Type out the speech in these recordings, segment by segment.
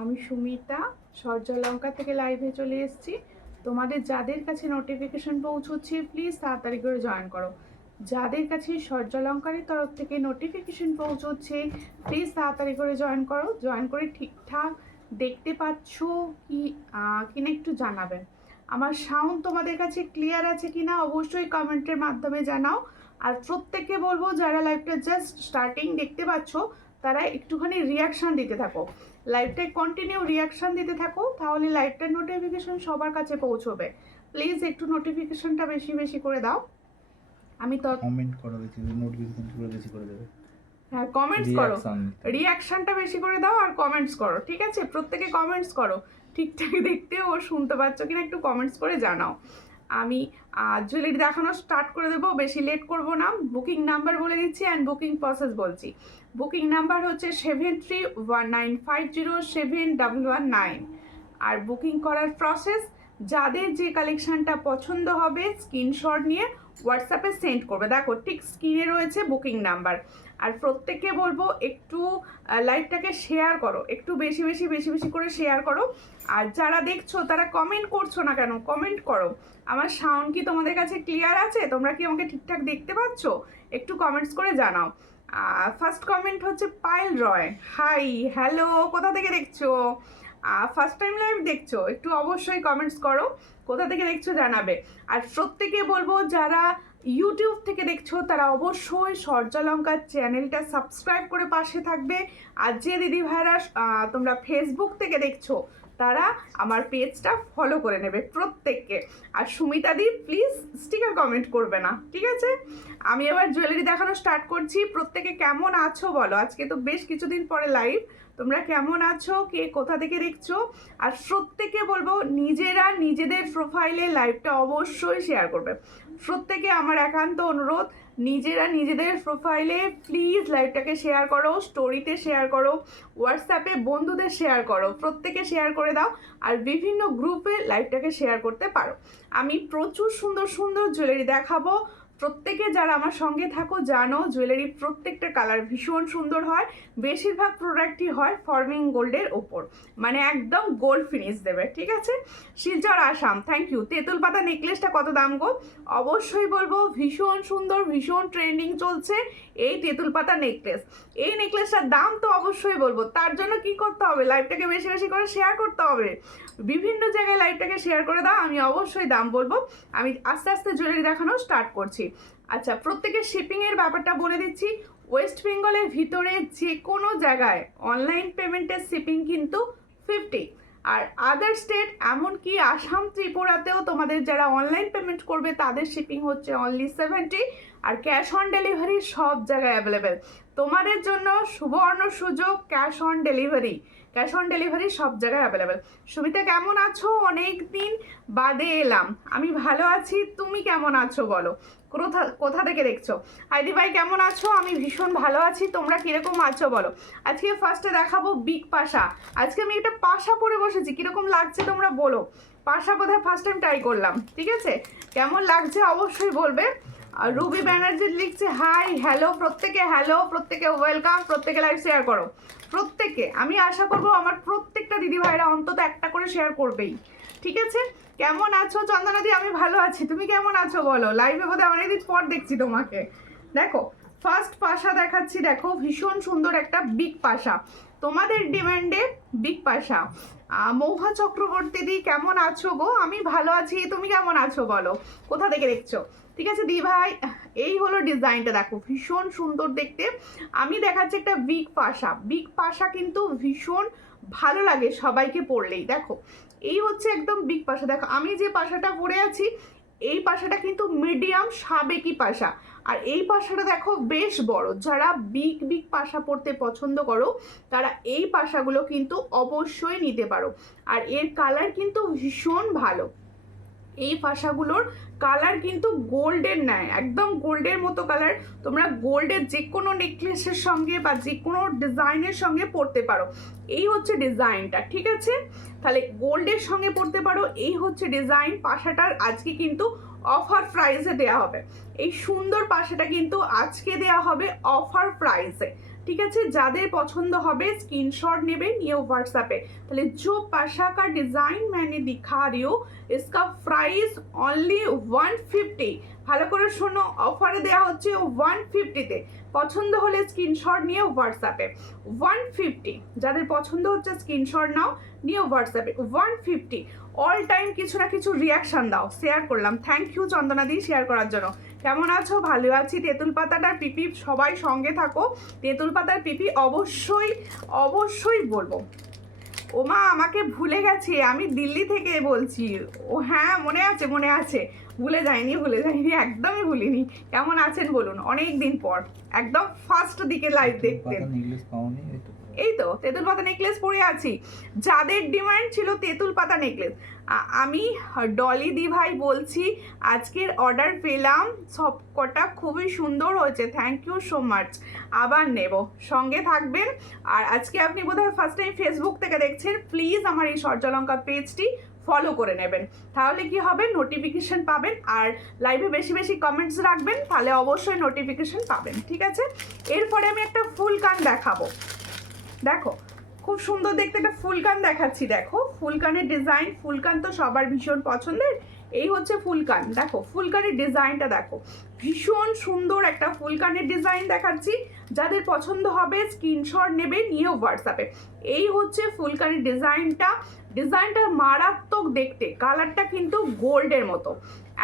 আমি সুমিতা সূর্যলঙ্কা থেকে লাইভে চলে এসেছি। তোমাদের যাদের কাছে নোটিফিকেশন পৌঁছচ্ছে প্লিজ তাড়াতাড়ি করে জয়েন করো। যাদের কাছে সূর্যলঙ্কারের তরফ থেকে নোটিফিকেশন পৌঁছচ্ছে প্লিজ তাড়াতাড়ি করে জয়েন করো। জয়েন করে ঠিকঠাক দেখতে পাচ্ছ কি কিনা একটু জানাবেন। আমার সাউন্ড তোমাদের কাছে ক্লিয়ার আছে কিনা অবশ্যই কমেন্টের মাধ্যমে জানাও। আর প্রত্যেককে বলবো যারা লাইভটা জাস্ট স্টার্টিং দেখতে পাচ্ছ তারা একটুখানি রিয়াকশান দিতে থাকো, লাইভটায় কন্টিনিউ রিয়াকশান দিতে থাকো, তাহলে লাইভটার নোটিফিকেশন সবার কাছে পৌঁছবে। প্লিজ একটু নোটিফিকেশনটা বেশি বেশি করে দাও। আমি তো কমেন্ট করো, নোটিফিকেশন পুরো বেশি করে দেবে। হ্যাঁ কমেন্টস করো, রিয়াকশনটা বেশি করে দাও আর কমেন্টস করো, ঠিক আছে? প্রত্যেকে কমেন্টস করো, ঠিকঠাক দেখতে ও শুনতে পাচ্ছ কিনা একটু কমেন্টস করে জানাও। আমি জুয়েলারি দেখানো স্টার্ট করে দেবো, বেশি লেট করব না। বুকিং নাম্বার বলে দিচ্ছি অ্যান্ড বুকিং প্রসেস বলছি। বুকিং নাম্বার হচ্ছে 7319507119। আর বুকিং করার প্রসেস, যাদের যে কালেকশানটা পছন্দ হবে স্ক্রিনশট নিয়ে হোয়াটসঅ্যাপে সেন্ড করবে। দেখো ঠিক স্ক্রিনে রয়েছে বুকিং নাম্বার। আর প্রত্যেককে বলবো একটু লাইভটাকে শেয়ার করো, একটু বেশি বেশি বেশি বেশি করে শেয়ার করো। আর যারা দেখছো তারা কমেন্ট করছো না কেন? কমেন্ট করো। আমার সাউন্ড কি তোমাদের কাছে ক্লিয়ার আছে? তোমরা কি আমাকে ঠিকঠাক দেখতে পাচ্ছ? একটু কমেন্টস করে জানাও। ফার্স্ট কমেন্ট হচ্ছে পায়েল রয়, হাই হ্যালো, কোথা থেকে দেখছো? ফার্স্ট টাইম লাইভ দেখছো? একটু অবশ্যই কমেন্টস করো, কোথা থেকে দেখছো জানাবে। আর প্রত্যেকে বলবো যারা ইউটিউব থেকে দেখছো তারা অবশ্যই সূর্যলঙ্কার চ্যানেলটা সাবস্ক্রাইব করে পাশে থাকবে। আর যে দিদি ভাইরা তোমরা ফেসবুক থেকে দেখছো তারা আমার পেজটা ফলো করে নেবে প্রত্যেককে। আর সুমিতা দি প্লিজ স্টিকার কমেন্ট করবে না, ঠিক আছে? আমি এবার জুয়েলারি দেখানো স্টার্ট করছি। প্রত্যেকে কেমন আছো বলো, আজকে তো বেশ কিছুদিন পরে লাইভ। তোমরা কেমন আছো, কে কোথা থেকে দেখছো? আর প্রত্যেকে বলবো নিজেরা নিজেদের প্রোফাইলে লাইভটা অবশ্যই শেয়ার করবে। প্রত্যেকে আমার একান্ত অনুরোধ, নিজেরা নিজেদের প্রোফাইলে প্লিজ লাইভটাকে শেয়ার করো, স্টোরিতে শেয়ার করো, হোয়াটসঅ্যাপে বন্ধুদের শেয়ার করো, প্রত্যেকে শেয়ার করে দাও। আর বিভিন্ন গ্রুপে লাইভটাকে শেয়ার করতে পারো। আমি প্রচুর সুন্দর সুন্দর জুয়েলারি দেখাবো। প্রত্যেকে যারা আমার সঙ্গে থাকো জানো জুয়েলারির প্রত্যেকটা কালার ভীষণ সুন্দর হয়। বেশিরভাগ প্রোডাক্টই হয় ফর্মিং গোল্ডের ওপর, মানে একদম গোল্ড ফিনিশ দেবে, ঠিক আছে? Silchar Assam, thank you. তেঁতুল পাতা নেকলেসটা কত দাম গো? অবশ্যই বলবো ভীষণ সুন্দর, ভীষণ ট্রেন্ডিং চলছে এই তেঁতুল পাতা নেকলেস। এই নেকলেসটার দাম তো অবশ্যই বলবো, তার জন্য কি করতে হবে? লাইভটাকে বেশি বেশি করে শেয়ার করতে হবে, বিভিন্ন জায়গায় লাইভটাকে শেয়ার করে দাও, আমি অবশ্যই দাম বলবো। আমি আস্তে আস্তে জুয়েলারি দেখানো স্টার্ট করছি। আচ্ছা, প্রত্যেকের শিপিংয়ের ব্যাপারটা বলে দিচ্ছি। ওয়েস্ট বেঙ্গলের ভিতরে যে কোনো জায়গায় অনলাইন পেমেন্টের শিপিং কিন্তু 50। আর আদার স্টেট এমনকি আসাম ত্রিপুরাতেও তোমাদের যারা অনলাইন পেমেন্ট করবে তাদের শিপিং হচ্ছে অনলি 70। আর ক্যাশ অন ডেলিভারি সব জায়গায় অ্যাভেলেবেল। তোমাদের জন্য সুবর্ণ সুযোগ, cash on delivery, cash on delivery সব জায়গায় অ্যাভেলেবেল। সুমিতা কেমন আছো? অনেক দিন বাদে এলাম। আমি ভালো আছি, তুমি কেমন আছো বলো? কোথা থেকে দেখছো? আইদি ভাই কেমন আছো? আমি ভীষণ ভালো আছি, তোমরা কিরকম আছো বলো? আজকে ফার্স্টে দেখাবো বিগ পাশা। আজকে আমি একটা পাশা পরে বসেছি, কিরকম লাগছে তোমরা বলো। পাশা বোধহয় ফার্স্ট টাইম ট্রাই করলাম, ঠিক আছে? কেমন লাগছে অবশ্যই বলবে। আর রুবি ব্যানার্জি লিখছে হাই হ্যালো, প্রত্যেকে হ্যালো, প্রত্যেকে ওয়েলকাম, প্রত্যেকে লাইভ শেয়ার করো। প্রত্যেকে, আমি আশা করবো আমার প্রত্যেকটা দিদি ভাইরা অন্তত একটা করে শেয়ার করবেই, ঠিক আছে? কেমন আছো চন্দনাদি? আমি ভালো আছি, তুমি কেমন আছো বলো? লাইভে বোধহয় অনেকদিন পর দেখছি তোমাকে। দেখো ফার্স্ট পাশা দেখাচ্ছি, দেখো ভীষণ সুন্দর একটা বিগ পাশা, তোমাদের ডিমান্ডে বিগ পাশা। মৌহা চক্রবর্তী দি কেমন আছো গো? আমি ভালো আছি, তুমি কেমন আছো বলো? কোথা থেকে দেখছো? ঠিক আছে দি ভাই, এই হলো ডিজাইনটা, দেখো ভীষণ সুন্দর দেখতে। আমি দেখাচ্ছি একটা বিগ পাশা। বিগ পাশা কিন্তু ভীষণ ভালো লাগে সবাইকে পরলেই। দেখো এই হচ্ছে একদম বিগ পাশা। দেখো আমি যে পাশাটা পরে আছি এই পাশাটা কিন্তু মিডিয়াম সাবেকি পাশা। আর এই পাশাটা দেখো বেশ বড়। যারা বিগ বিগ পাশা পরতে পছন্দ করো তারা এই পাশাগুলো কিন্তু অবশ্যই নিতে পারো। আর এর কালার কিন্তু ভীষণ ভালো। এই পাশাগুলোর কালার কিন্তু গোল্ডের ন্যায়, একদম গোল্ডের মতো কালার। তোমরা গোল্ডের যে কোনো নেকলেসের সঙ্গে বা যে কোনো ডিজাইনের সঙ্গে পরতে পারো। এই হচ্ছে ডিজাইনটা, ঠিক আছে? তাহলে গোল্ডের সঙ্গে পরতে পারো, এই হচ্ছে ডিজাইন। পাশাটার আজকে কিন্তু অফার প্রাইসে দেওয়া হবে। এই সুন্দর পাশাটা কিন্তু আজকে দেওয়া হবে অফার প্রাইসে। ठीक है। যাদের পছন্দ হবে স্ক্রিনশট নেবে নিয়ে হোয়াটসঅ্যাপে। তাহলে जो पाशा का डिज़ाइन मैंने दिखा रही हूँ इसका प्राइस ओनली 150। ভালো করে শোনো, অফারে দেওয়া হচ্ছে 150-তে। পছন্দ হলে স্ক্রিনশট নিয়ে হোয়াটসঅ্যাপে 150। যাদের পছন্দ হচ্ছে স্ক্রিনশট নাও নিয়ে হোয়াটসঅ্যাপে 150। অল টাইম কিছু না কিছু রিয়াকশান দাও, শেয়ার করলাম। থ্যাংক ইউ চন্দনাদি শেয়ার করার জন্য। কেমন আছো? ভালো আছি। তেঁতুল পাতাটার পিপি সবাই সঙ্গে থাকো। তেঁতুল পাতার পিপি অবশ্যই অবশ্যই বলবো। ওমা আমাকে ভুলে গেছে, আমি দিল্লি থেকে বলছি। ও হ্যাঁ মনে আছে মনে আছে, ভুলে যাইনি একদমই ভুলিনি। কেমন আছেন বলুন? অনেক দিন পর একদম ফার্স্ট দিকে লাইভ দেখতেন। এই তো তেঁতুল পাতা নেকলেস পরে আছি। যাদের ডিমান্ড ছিল তেঁতুল পাতা নেকলেস, আমি ডলি দি ভাই বলছি আজকের অর্ডার পেলাম, সব কটা খুবই সুন্দর হয়েছে, থ্যাংক ইউ সো মাচ। আবার নেব, সঙ্গে থাকবেন। আর আজকে আপনি বোধহয় ফার্স্ট টাইম ফেসবুক থেকে দেখছেন, প্লিজ আমার এই সূর্যালঙ্কা পেজটি ফলো করে নেবেন, তাহলে কি হবে নোটিফিকেশন পাবেন। আর লাইভে বেশি বেশি কমেন্টস রাখবেন, তাহলে অবশ্যই নোটিফিকেশন পাবেন, ঠিক আছে। এরপরে আমি একটা ফুল কান দেখাবো। দেখো খুব সুন্দর দেখতে একটা ফুলকান দেখাচ্ছি। দেখো ফুলকানের ডিজাইন, ফুলকান তো সবার ভীষণ পছন্দের। এই হচ্ছে ফুলকান, দেখো ফুলকানের ডিজাইনটা দেখো, ভীষণ সুন্দর একটা ফুলকানের ডিজাইন দেখাচ্ছি। যাদের পছন্দ হবে স্ক্রিনশট নেবে নিয়ে হোয়াটসঅ্যাপে। এই হচ্ছে ফুলকানের ডিজাইনটা মারাত্মক দেখতে, কালারটা কিন্তু গোল্ডের মতো,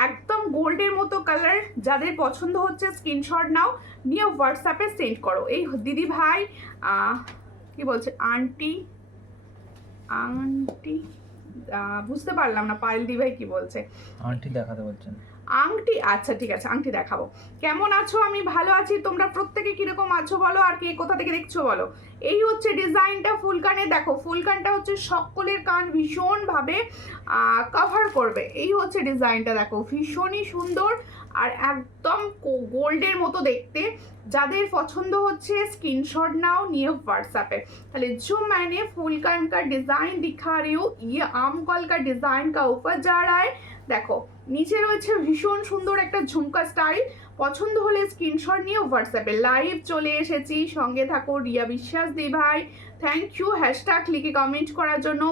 একদম গোল্ডের মতো কালার। যাদের পছন্দ হচ্ছে স্ক্রিনশট নাও নিয়ে হোয়াটসঅ্যাপে সেন্ড করো। এই দিদি ভাই কি বলছে আন্টি বুঝতে পারলাম না, পায়েল দি ভাই কি বলছে? আন্টি দেখাতে বলছেন। আংটি, আচ্ছা ঠিক আছে আংটি দেখাবো। কেমন আছো? আমি ভালো আছি। তোমরা প্রত্যেকে কিরকম আছো বলো, আর কে কোথা থেকে দেখছো বলো। এই হচ্ছে ডিজাইনটা ফুলকানে। দেখো ফুলকানটা হচ্ছে সকলের কান ভীষণভাবে কভার করবে। এই হচ্ছে ডিজাইনটা, দেখো ভীষণই সুন্দর আর একদম গোল্ডের মতো দেখতে। যাদের পছন্দ হচ্ছে স্ক্রিনशॉट नाउ নিয়ে व्हाट्सएप তাহলে जो मैंने फुलकान का डिजाइन दिखा रही हूँ ये आमकल का डिजाइन का ऊपर जा रहा है। দেখো নিচে রয়েছে ভীষণ সুন্দর একটা ঝুমকা স্টাইল। পছন্দ হলে স্ক্রিনশট নিয়ে হোয়াটসঅ্যাপে লাইভ চলে এসেছি, সঙ্গে থাকো। রিয়া বিশ্বাস দি ভাই থ্যাংক ইউ হ্যাশট্যাগ লিখে কমেন্ট করার জন্য।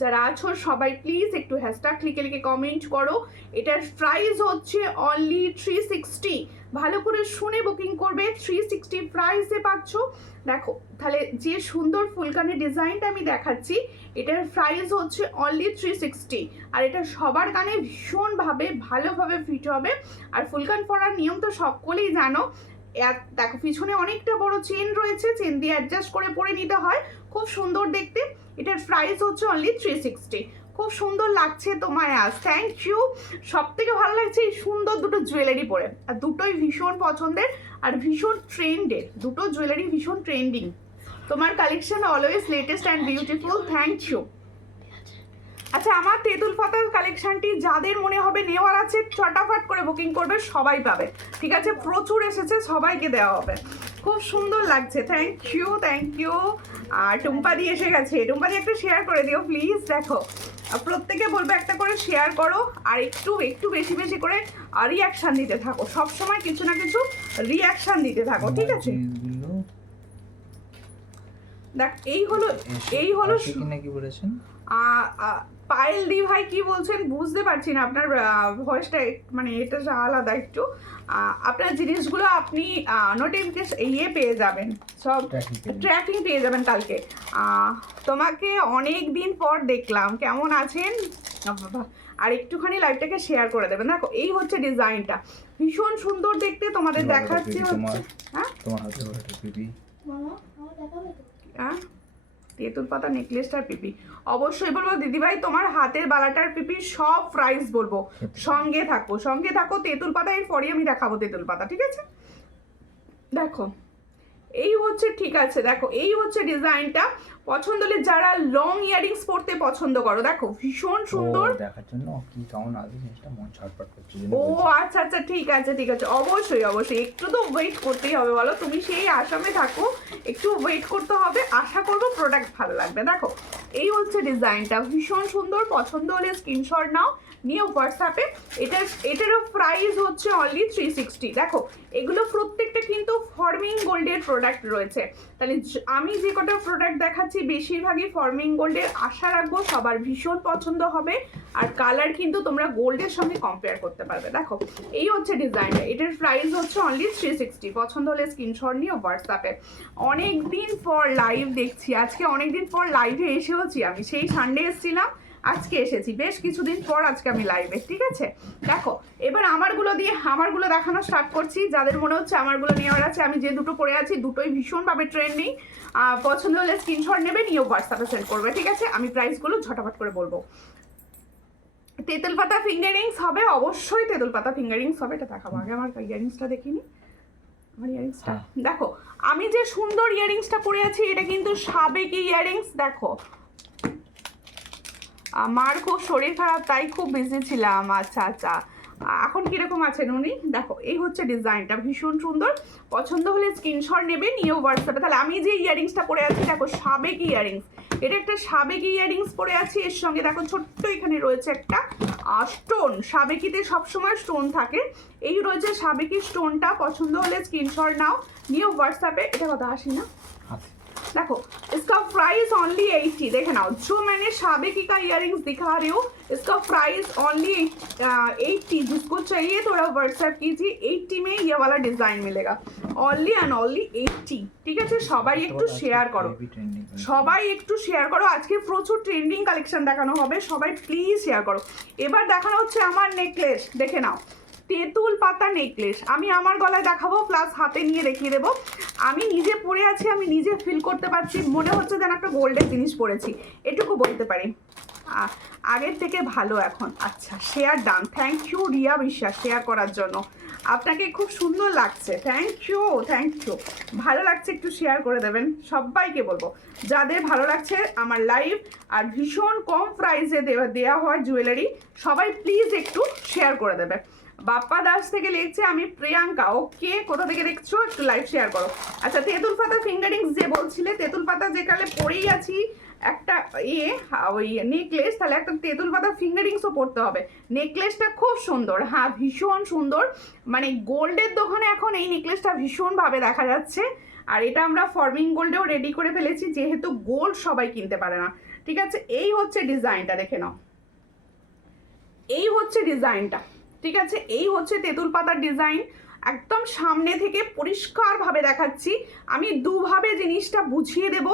যারা আছো সবাই প্লিজ একটু হ্যাশট্যাগ লিখে কমেন্ট করো। এটার প্রাইস হচ্ছে অনলি 360। ভালো করে শুনে বুকিং করবে, 360 প্রাইসে পাচ্ছ। দেখো তাহলে যে সুন্দর ফুলকানের ডিজাইনটা আমি দেখাচ্ছি এটার প্রাইস হচ্ছে অনলি 360। আর এটা সবার গানে ভীষণভাবে ভালোভাবে ফিট হবে। আর ফুলকান পরার নিয়ম তো সকলেই জানো। দেখো পিছনে অনেকটা বড় চেন রয়েছে, চেন দিয়ে অ্যাডজাস্ট করে পরে নিতে হয়, খুব সুন্দর দেখতে। এটার প্রাইস হচ্ছে অনলি 360। খুব সুন্দর লাগছে তোমায় আজ, থ্যাংক ইউ। সব থেকে ভালো লাগছে এই সুন্দর দুটো জুয়েলারি পরে, আর দুটোই ভীষণ পছন্দের আর ভীষণ ট্রেন্ডের। দুটো জুয়েলারি ভীষণ ট্রেন্ডিং। তোমার collection always latest and beautiful, thank you. আচ্ছা আমার তেঁতুল পাতার কালেকশনটি যাদের মনে হবে নেওয়ার আছে চটাফট করে বুকিং করবে, সবাই পাবে, ঠিক আছে। প্রচুর এসেছে, সবাইকে দেওয়া হবে। খুব সুন্দর লাগছে, থ্যাংক ইউ থ্যাংক ইউ। আর টুম্পাদি এসে গেছে, টুম্পাদি একটা শেয়ার করে দিও প্লিজ। দেখো প্রত্যেকে বলবে একটা করে শেয়ার করো আর একটু বেশি বেশি করে রিয়াকশান দিতে থাকো, সবসময় কিছু না কিছু রিয়াকশান দিতে থাকো, ঠিক আছে। দেখ এই হলো কি বলেছেন পায়েল দি ভাই কি বলছেন বুঝতে পারছি না, আপনার ভয়েসটা মানে এটা আলাদা একটু। আপনার জিনিসগুলো আপনি নোটিফিকেশন পেয়ে যাবেন, সব ট্র্যাকিং পেয়ে যাবেন কালকে। তোমাকে অনেক দিন পর দেখলাম, কেমন আছেন? আর একটুখানি লাইভটাকে শেয়ার করে দেবেন। দেখো এই হচ্ছে ডিজাইনটা, ভীষণ সুন্দর দেখতে। তোমাদের দেখাচ্ছি হচ্ছে হ্যাঁ হ্যাঁ তেঁতুল পাতা নেকলেসটার পিপি অবশ্যই বলবো দিদিভাই, তোমার হাতের বালাটার পিপি সব প্রাইস বলবো, সঙ্গে থাকো তেঁতুল পাতা। এরপরই আমি দেখাবো তেঁতুল পাতা, ঠিক আছে। দেখো এই হচ্ছে, ঠিক আছে দেখো এই হচ্ছে ডিজাইনটা। পছন্দ হলে যারা লং ইয়ারিংস পরতে পছন্দ করো, দেখো ভীষণ সুন্দর দেখার জন্য কি কেমন আছে জিনিসটা মন ছটফট করছে। ও আচ্ছা আচ্ছা ঠিক আছে অবশ্যই একটু তো ওয়েট করতেই হবে বলো, তুমি সেই আসামে থাকো, একটু ওয়েট করতে হবে। আশা করবো প্রোডাক্ট ভালো লাগবে। দেখো এই হচ্ছে ডিজাইনটা, ভীষণ সুন্দর। পছন্দ হলে স্ক্রিনশট নাও, নিয়ে হোয়াটসঅ্যাপে। এটারও প্রাইস হচ্ছে অনলি 360। দেখো এগুলো প্রত্যেকটা কিন্তু ফর্মিং গোল্ডের প্রোডাক্ট রয়েছে, তাহলে আমি যে কটা প্রোডাক্ট দেখাচ্ছি বেশিরভাগই ফর্মিং গোল্ডের। আশা রাখবো সবার ভীষণ পছন্দ হবে, আর কালার কিন্তু তোমরা গোল্ডের সঙ্গে কম্পেয়ার করতে পারবে। দেখো এই হচ্ছে ডিজাইনটা, এটার প্রাইস হচ্ছে অনলি 360। পছন্দ হলে স্ক্রিনশট নিয়ে হোয়াটসঅ্যাপে। অনেকদিন পর লাইভ দেখছি, আজকে অনেকদিন পর লাইভে এসেওছি আমি, সেই সানডে এসেছিলাম, আজকে এসেছি, বেশ কিছুদিন পর আজকে আমি লাইভে। ঠিক আছে, দেখো এবার আমারগুলো দিয়ে আমারগুলো দেখানো স্টার্ট করছি। যাদের মনে হচ্ছে আমারগুলো নেওয়ার আছে, আমি যে দুটো পরে আছি দুটোই ভীষণভাবে ট্রেন্ডিং। পছন্দ হলে স্ক্রিনশট নেবে, নিয়ে হোয়াটসঅ্যাপে সেন্ড করবে। ঠিক আছে, আমি প্রাইসগুলো ঝটাফট করে বলবো। তেঁতুল পাতা ফিঙ্গারিংস হবে, অবশ্যই তেঁতুল পাতা ফিঙ্গারিংস হবে। এটা দেখাবো, আগে আমার ইয়ারিংসটা দেখিনি। আমার ইয়ারিংসটা দেখো, আমি যে সুন্দর ইয়ারিংসটা পরে আছি এটা কিন্তু সাবেকি ইয়ারিংস। দেখো আমার খুব শরীর খারাপ, তাই খুব বিজি ছিলাম। আচ্ছা আচ্ছা, এখন কিরকম আছেন উনি? দেখো এই হচ্ছে ডিজাইনটা, ভীষণ সুন্দর। পছন্দ হলে স্ক্রিনশট নেবে, নিয়ে হোয়াটসঅ্যাপে। তাহলে আমি যে ইয়ারিংসটা পরে আছি, দেখো সাবেকি ইয়ারিংস, এটা একটা সাবেকি ইয়ারিংস পরে আছি। এর সঙ্গে দেখো ছোট্ট এখানে রয়েছে একটা স্টোন, সাবেকিতে সবসময় স্টোন থাকে, এই রয়েছে সাবেকি স্টোনটা। পছন্দ হলে স্ক্রিনশট নাও, নিয়ে হোয়াটসঅ্যাপে। এটা কথা আসি না, देखो इसका प्राइस ओनली 80। देखे ना, जो मैंने शाबेकी का इयररिंग्स दिखा रही हूँ इसका प्राइस ओनली 80। जिसको चाहिए थोड़ा व्हाट्सएप कीजिए, 80 में ये वाला डिजाइन मिलेगा, ओनली एंड ओनली 80। ঠিক আছে, সবাই একটু শেয়ার করো, সবাই একটু শেয়ার করো। আজকে প্রচুর ট্রেন্ডিং কালেকশন দেখানো হবে, সবাই প্লিজ শেয়ার করো। এবার দেখানো হচ্ছে আমার নেকলেস, দেখে নাও তেঁতুল পাতা নেকলেস। আমি আমার গলায় দেখাবো, প্লাস হাতে নিয়ে দেখিয়ে দেবো। আমি নিজে পরে আছি, আমি নিজে ফিল করতে পারছি, মনে হচ্ছে যেন একটা গোল্ডের জিনিস পরেছি, এটুকু বলতে পারি। আগের থেকে ভালো এখন। আচ্ছা, share done, thank you Riya Biswas share করার জন্য। আপনাকে খুব সুন্দর লাগছে, থ্যাংক ইউ থ্যাংক ইউ। ভালো লাগছে একটু শেয়ার করে দেবেন, সবাইকে বলবো যাদের ভালো লাগছে আমার লাইভ আর ভীষণ কম প্রাইসে দেওয়া হয় জুয়েলারি, সবাই প্লিজ একটু শেয়ার করে দেবে। বাপ্পা দাস থেকে লিখছে আমি প্রিয়াঙ্কা, ওকে, কোথা থেকে দেখছো একটু লাইভ শেয়ার করো। আচ্ছা, তেঁতুল পাতা ফিঙ্গারিংস যে বলছিলে, তেঁতুল পাতা যে কালে পরেই আছি একটা ওই নেকলেস, তাহলে একটা তেঁতুল পাতা ফিঙ্গারিংসও পড়তে হবে। নেকলেসটা খুব সুন্দর, হ্যাঁ ভীষণ সুন্দর, মানে গোল্ডের দোকানে এখন এই নেকলেসটা ভীষণভাবে দেখা যাচ্ছে। আর এটা আমরা ফর্মিং গোল্ডেও রেডি করে ফেলেছি, যেহেতু গোল্ড সবাই কিনতে পারে না। ঠিক আছে, এই হচ্ছে ডিজাইনটা, দেখে নাও, এই হচ্ছে ডিজাইনটা। ঠিক আছে, এই হচ্ছে তেঁতুল পাতার ডিজাইন, একদম সামনে থেকে পরিষ্কারভাবে দেখাচ্ছি। আমি দুভাবে জিনিসটা বুঝিয়ে দেব।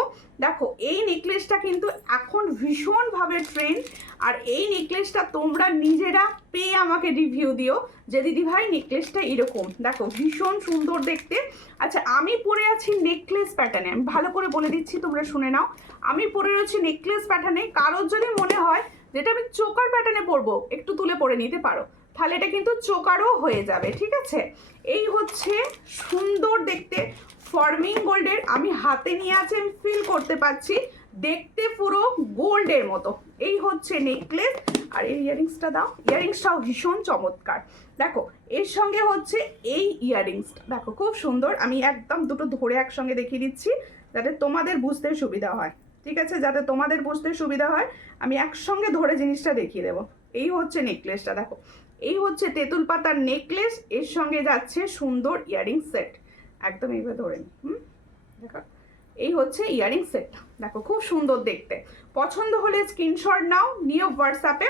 দেখো এই নেকলেসটা কিন্তু এখন ভীষণভাবে ট্রেন্ড, আর এই নেকলেসটা তোমরা নিজেরা পেয়ে আমাকে রিভিউ দিও যে দিদি ভাই নেকলেসটা এরকম, দেখো ভীষণ সুন্দর দেখতে। আচ্ছা, আমি পরে আছি নেকলেস প্যাটার্নে, আমি ভালো করে বলে দিচ্ছি, তোমরা শুনে নাও। আমি পরে রয়েছি নেকলেস প্যাটার্নে। কারোর যদি মনে হয় যেটা আমি চোকার প্যাটার্নে পরবো, একটু তুলে পরে নিতে পারো, তাহলে এটা কিন্তু চোকারও হয়ে যাবে। ঠিক আছে, এই হচ্ছে সুন্দর দেখতে ফর্মিং গোল্ডের, আমি হাতে নিয়ে আছি, আমি ফিল করতে পারছি, দেখতে পুরো গোল্ডের মতো। এই হচ্ছে নেকলেস, আর এই ইয়ারিংসটা দাও, ইয়ারিংসটাও ভীষণ চমৎকার। দেখো এর সঙ্গে হচ্ছে এই ইয়ারিংসটা, দেখো খুব সুন্দর। আমি একদম দুটো ধরে একসঙ্গে দেখিয়ে দিচ্ছি যাতে তোমাদের বুঝতে সুবিধা হয়। ঠিক আছে, যাতে তোমাদের বুঝতে সুবিধা হয় আমি একসঙ্গে ধরে জিনিসটা দেখিয়ে দেবো। এই হচ্ছে নেকলেসটা, দেখো এই হচ্ছে তেঁতুল পাতার নেকলেস, এর সঙ্গে যাচ্ছে সুন্দর ইয়ারিং সেট, একদম এইভাবে ধরে নি। দেখো এই হচ্ছে ইয়ারিং সেট, দেখো খুব সুন্দর দেখতে। পছন্দ হলে স্ক্রিনশট নাও, নিয়ে হোয়াটসঅ্যাপে।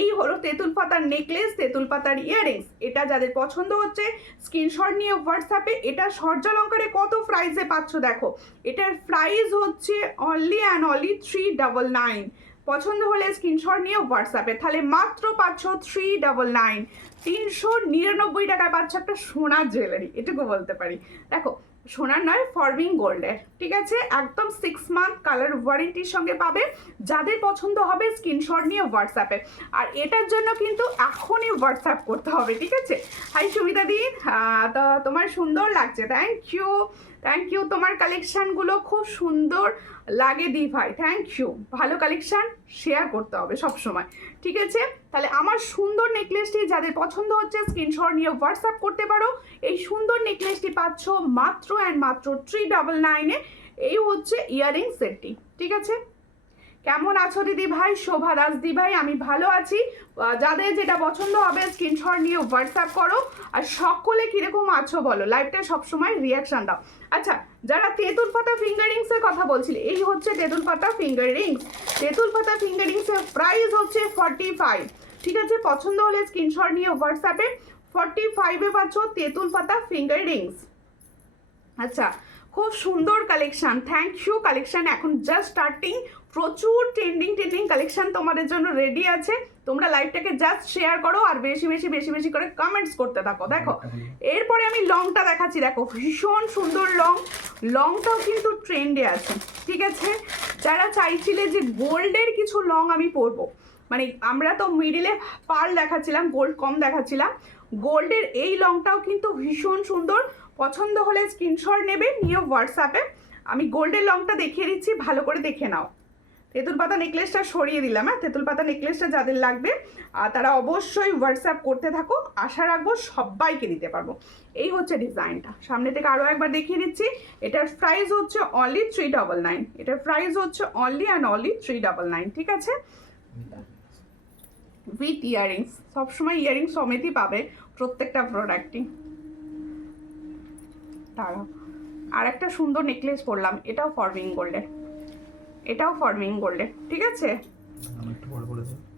এই হলো তেঁতুল পাতার নেকলেস, তেঁতুল পাতার ইয়ারিংস। এটা যাদের পছন্দ হচ্ছে স্ক্রিনশট নিয়ে হোয়াটসঅ্যাপে। এটা সূর্যালঙ্কারে কত প্রাইসে পাচ্ছ দেখো, এটার প্রাইস হচ্ছে অনলি অ্যান্ড অনলি 399। পছন্দ হলে স্ক্রিনশট নিয়ে হোয়াটসঅ্যাপে, তাহলে মাত্র পাচ্ছ 399, 399 টাকায় পাচ্ছ একটা সোনার জুয়েলারি, এটুকু বলতে পারি। দেখো সোনার নয়, ফর্মিং গোল্ডের। ঠিক আছে, একদম 6 মান্থ কালার ওয়ারেন্টির সঙ্গে পাবে। যাদের পছন্দ হবে স্ক্রিনশট নিয়ে হোয়াটসঅ্যাপে, আর এটার জন্য কিন্তু এখনই হোয়াটসঅ্যাপ করতে হবে। ঠিক আছে, হাই সুবিধা দি, তো তোমার সুন্দর লাগছে, থ্যাংক ইউ থ্যাংক ইউ। তোমার কালেকশানগুলো খুব সুন্দর লাগে দি ভাই, থ্যাংক ইউ। ভালো কালেকশান শেয়ার করতে হবে সব সময়। ঠিক আছে, তাহলে আমার সুন্দর নেকলেসটি যাদের পছন্দ হচ্ছে স্ক্রিনশট নিয়ে হোয়াটসঅ্যাপ করতে পারো। এই সুন্দর নেকলেসটি পাচ্ছ মাত্র অ্যান্ড মাত্র 399-এ। এই হচ্ছে ইয়ারিং সেটটি। ঠিক আছে, কেমন আছো দিদি ভাই? শোভা দাস দি ভাই, আমি ভালো আছি। যাদের যেটা পছন্দ হবে স্ক্রিনশট নিয়ে হোয়াটসঅ্যাপ করো। আর সকলে কিরকম আছো বলো, লাইভটা সবসময় রিয়াকশন দাও। আচ্ছা, যারা তেঁতুল পাতা ফিঙ্গারিংসের কথা বলছিলে, এই হচ্ছে তেঁতুল পাতা ফিঙ্গারিংস। তেঁতুল পাতা ফিঙ্গারিংসের প্রাইস হচ্ছে 45। ঠিক আছে, পছন্দ হলে স্ক্রিনশট নিয়ে হোয়াটসঅ্যাপে 45-এ পাচ্ছ তেঁতুল পাতা ফিঙ্গারিংস। আচ্ছা, খুব সুন্দর কালেকশন, থ্যাংক ইউ। কালেকশন এখন জাস্ট স্টার্টিং, প্রচুর ট্রেন্ডিং কালেকশন তোমাদের জন্য রেডি আছে। তোমরা লাইভটাকে জাস্ট শেয়ার করো আর বেশি করে কমেন্টস করতে থাকো। দেখো, এরপরে আমি লংটা দেখাচ্ছি। দেখো, ভীষণ সুন্দর লংটাও কিন্তু ট্রেন্ডে আছে। ঠিক আছে, যারা চাইছিলে যে গোল্ডের কিছু লং আমি পরবো, মানে আমরা তো মিডিলে পার্ল দেখাচ্ছিলাম, গোল্ড কম দেখাচ্ছিলাম, গোল্ডের এই লংটাও কিন্তু ভীষণ সুন্দর। পছন্দ হলে স্ক্রিনশট নেবে, নিয়ে হোয়াটসঅ্যাপে। আমি গোল্ডের লংটা দেখিয়ে দিচ্ছি, ভালো করে দেখে নাও। তেঁতুল পাতা নেকলেসটা সরিয়ে দিলাম। হ্যাঁ, তেঁতুল পাতা নেকলেসটা যাদের লাগবে তারা অবশ্যই হোয়াটসঅ্যাপ করতে থাকো, আশা রাখবো সবাইকে দিতে পারবো। এই হচ্ছে ডিজাইনটা, সামনে থেকে আরও একবার দেখিয়ে দিচ্ছি। এটার প্রাইস হচ্ছে অনলি 399। এটার প্রাইস হচ্ছে অনলি অ্যান্ড অনলি 399। ঠিক আছে, উইথ ইয়ারিংস, সবসময় ইয়ারিংস সমেতই পাবে প্রত্যেকটা প্রোডাক্টই। তারা আর একটা সুন্দর নেকলেস করলাম, এটাও ফরমিং গোল্ডের, ঠিক আছে।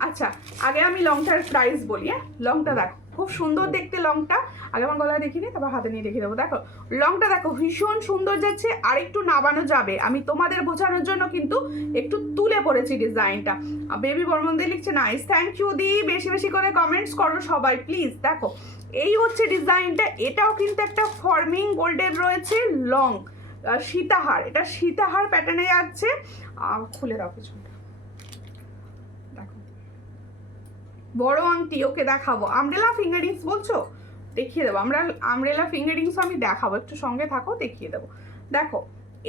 আচ্ছা, আগে আমি লংটার প্রাইস বলি। হ্যাঁ, লংটা দেখো, খুব সুন্দর দেখতে লংটা। আগে আমার গলায় দেখিয়ে নিই, তারপর হাতে নিয়ে দেখিয়ে দেবো। দেখো লংটা দেখো, ভীষণ সুন্দর যাচ্ছে। আর একটু নাবানো যাবে, আমি তোমাদের বোঝানোর জন্য কিন্তু একটু তুলে পড়েছি ডিজাইনটা। বেবি বর্মন দিয়ে লিখছে নাইস, থ্যাংক ইউ দি। বেশি করে কমেন্টস করো সবাই প্লিজ। দেখো, এই হচ্ছে ডিজাইনটা, এটাও কিন্তু একটা ফর্মিং গোল্ডের রয়েছে লং সীতাহার। এটা সীতাহার প্যাটার্নে যাচ্ছে। খুলে দাও পিছনটা, দেখো বড় আংটি। ওকে দেখাবো, আমব্রেলা ফিঙ্গারিংস বলছো, দেখিয়ে দেবো। আমব্রেলা ফিঙ্গারিংস আমি দেখাবো, একটু সঙ্গে থাকো, দেখিয়ে দেবো। দেখো,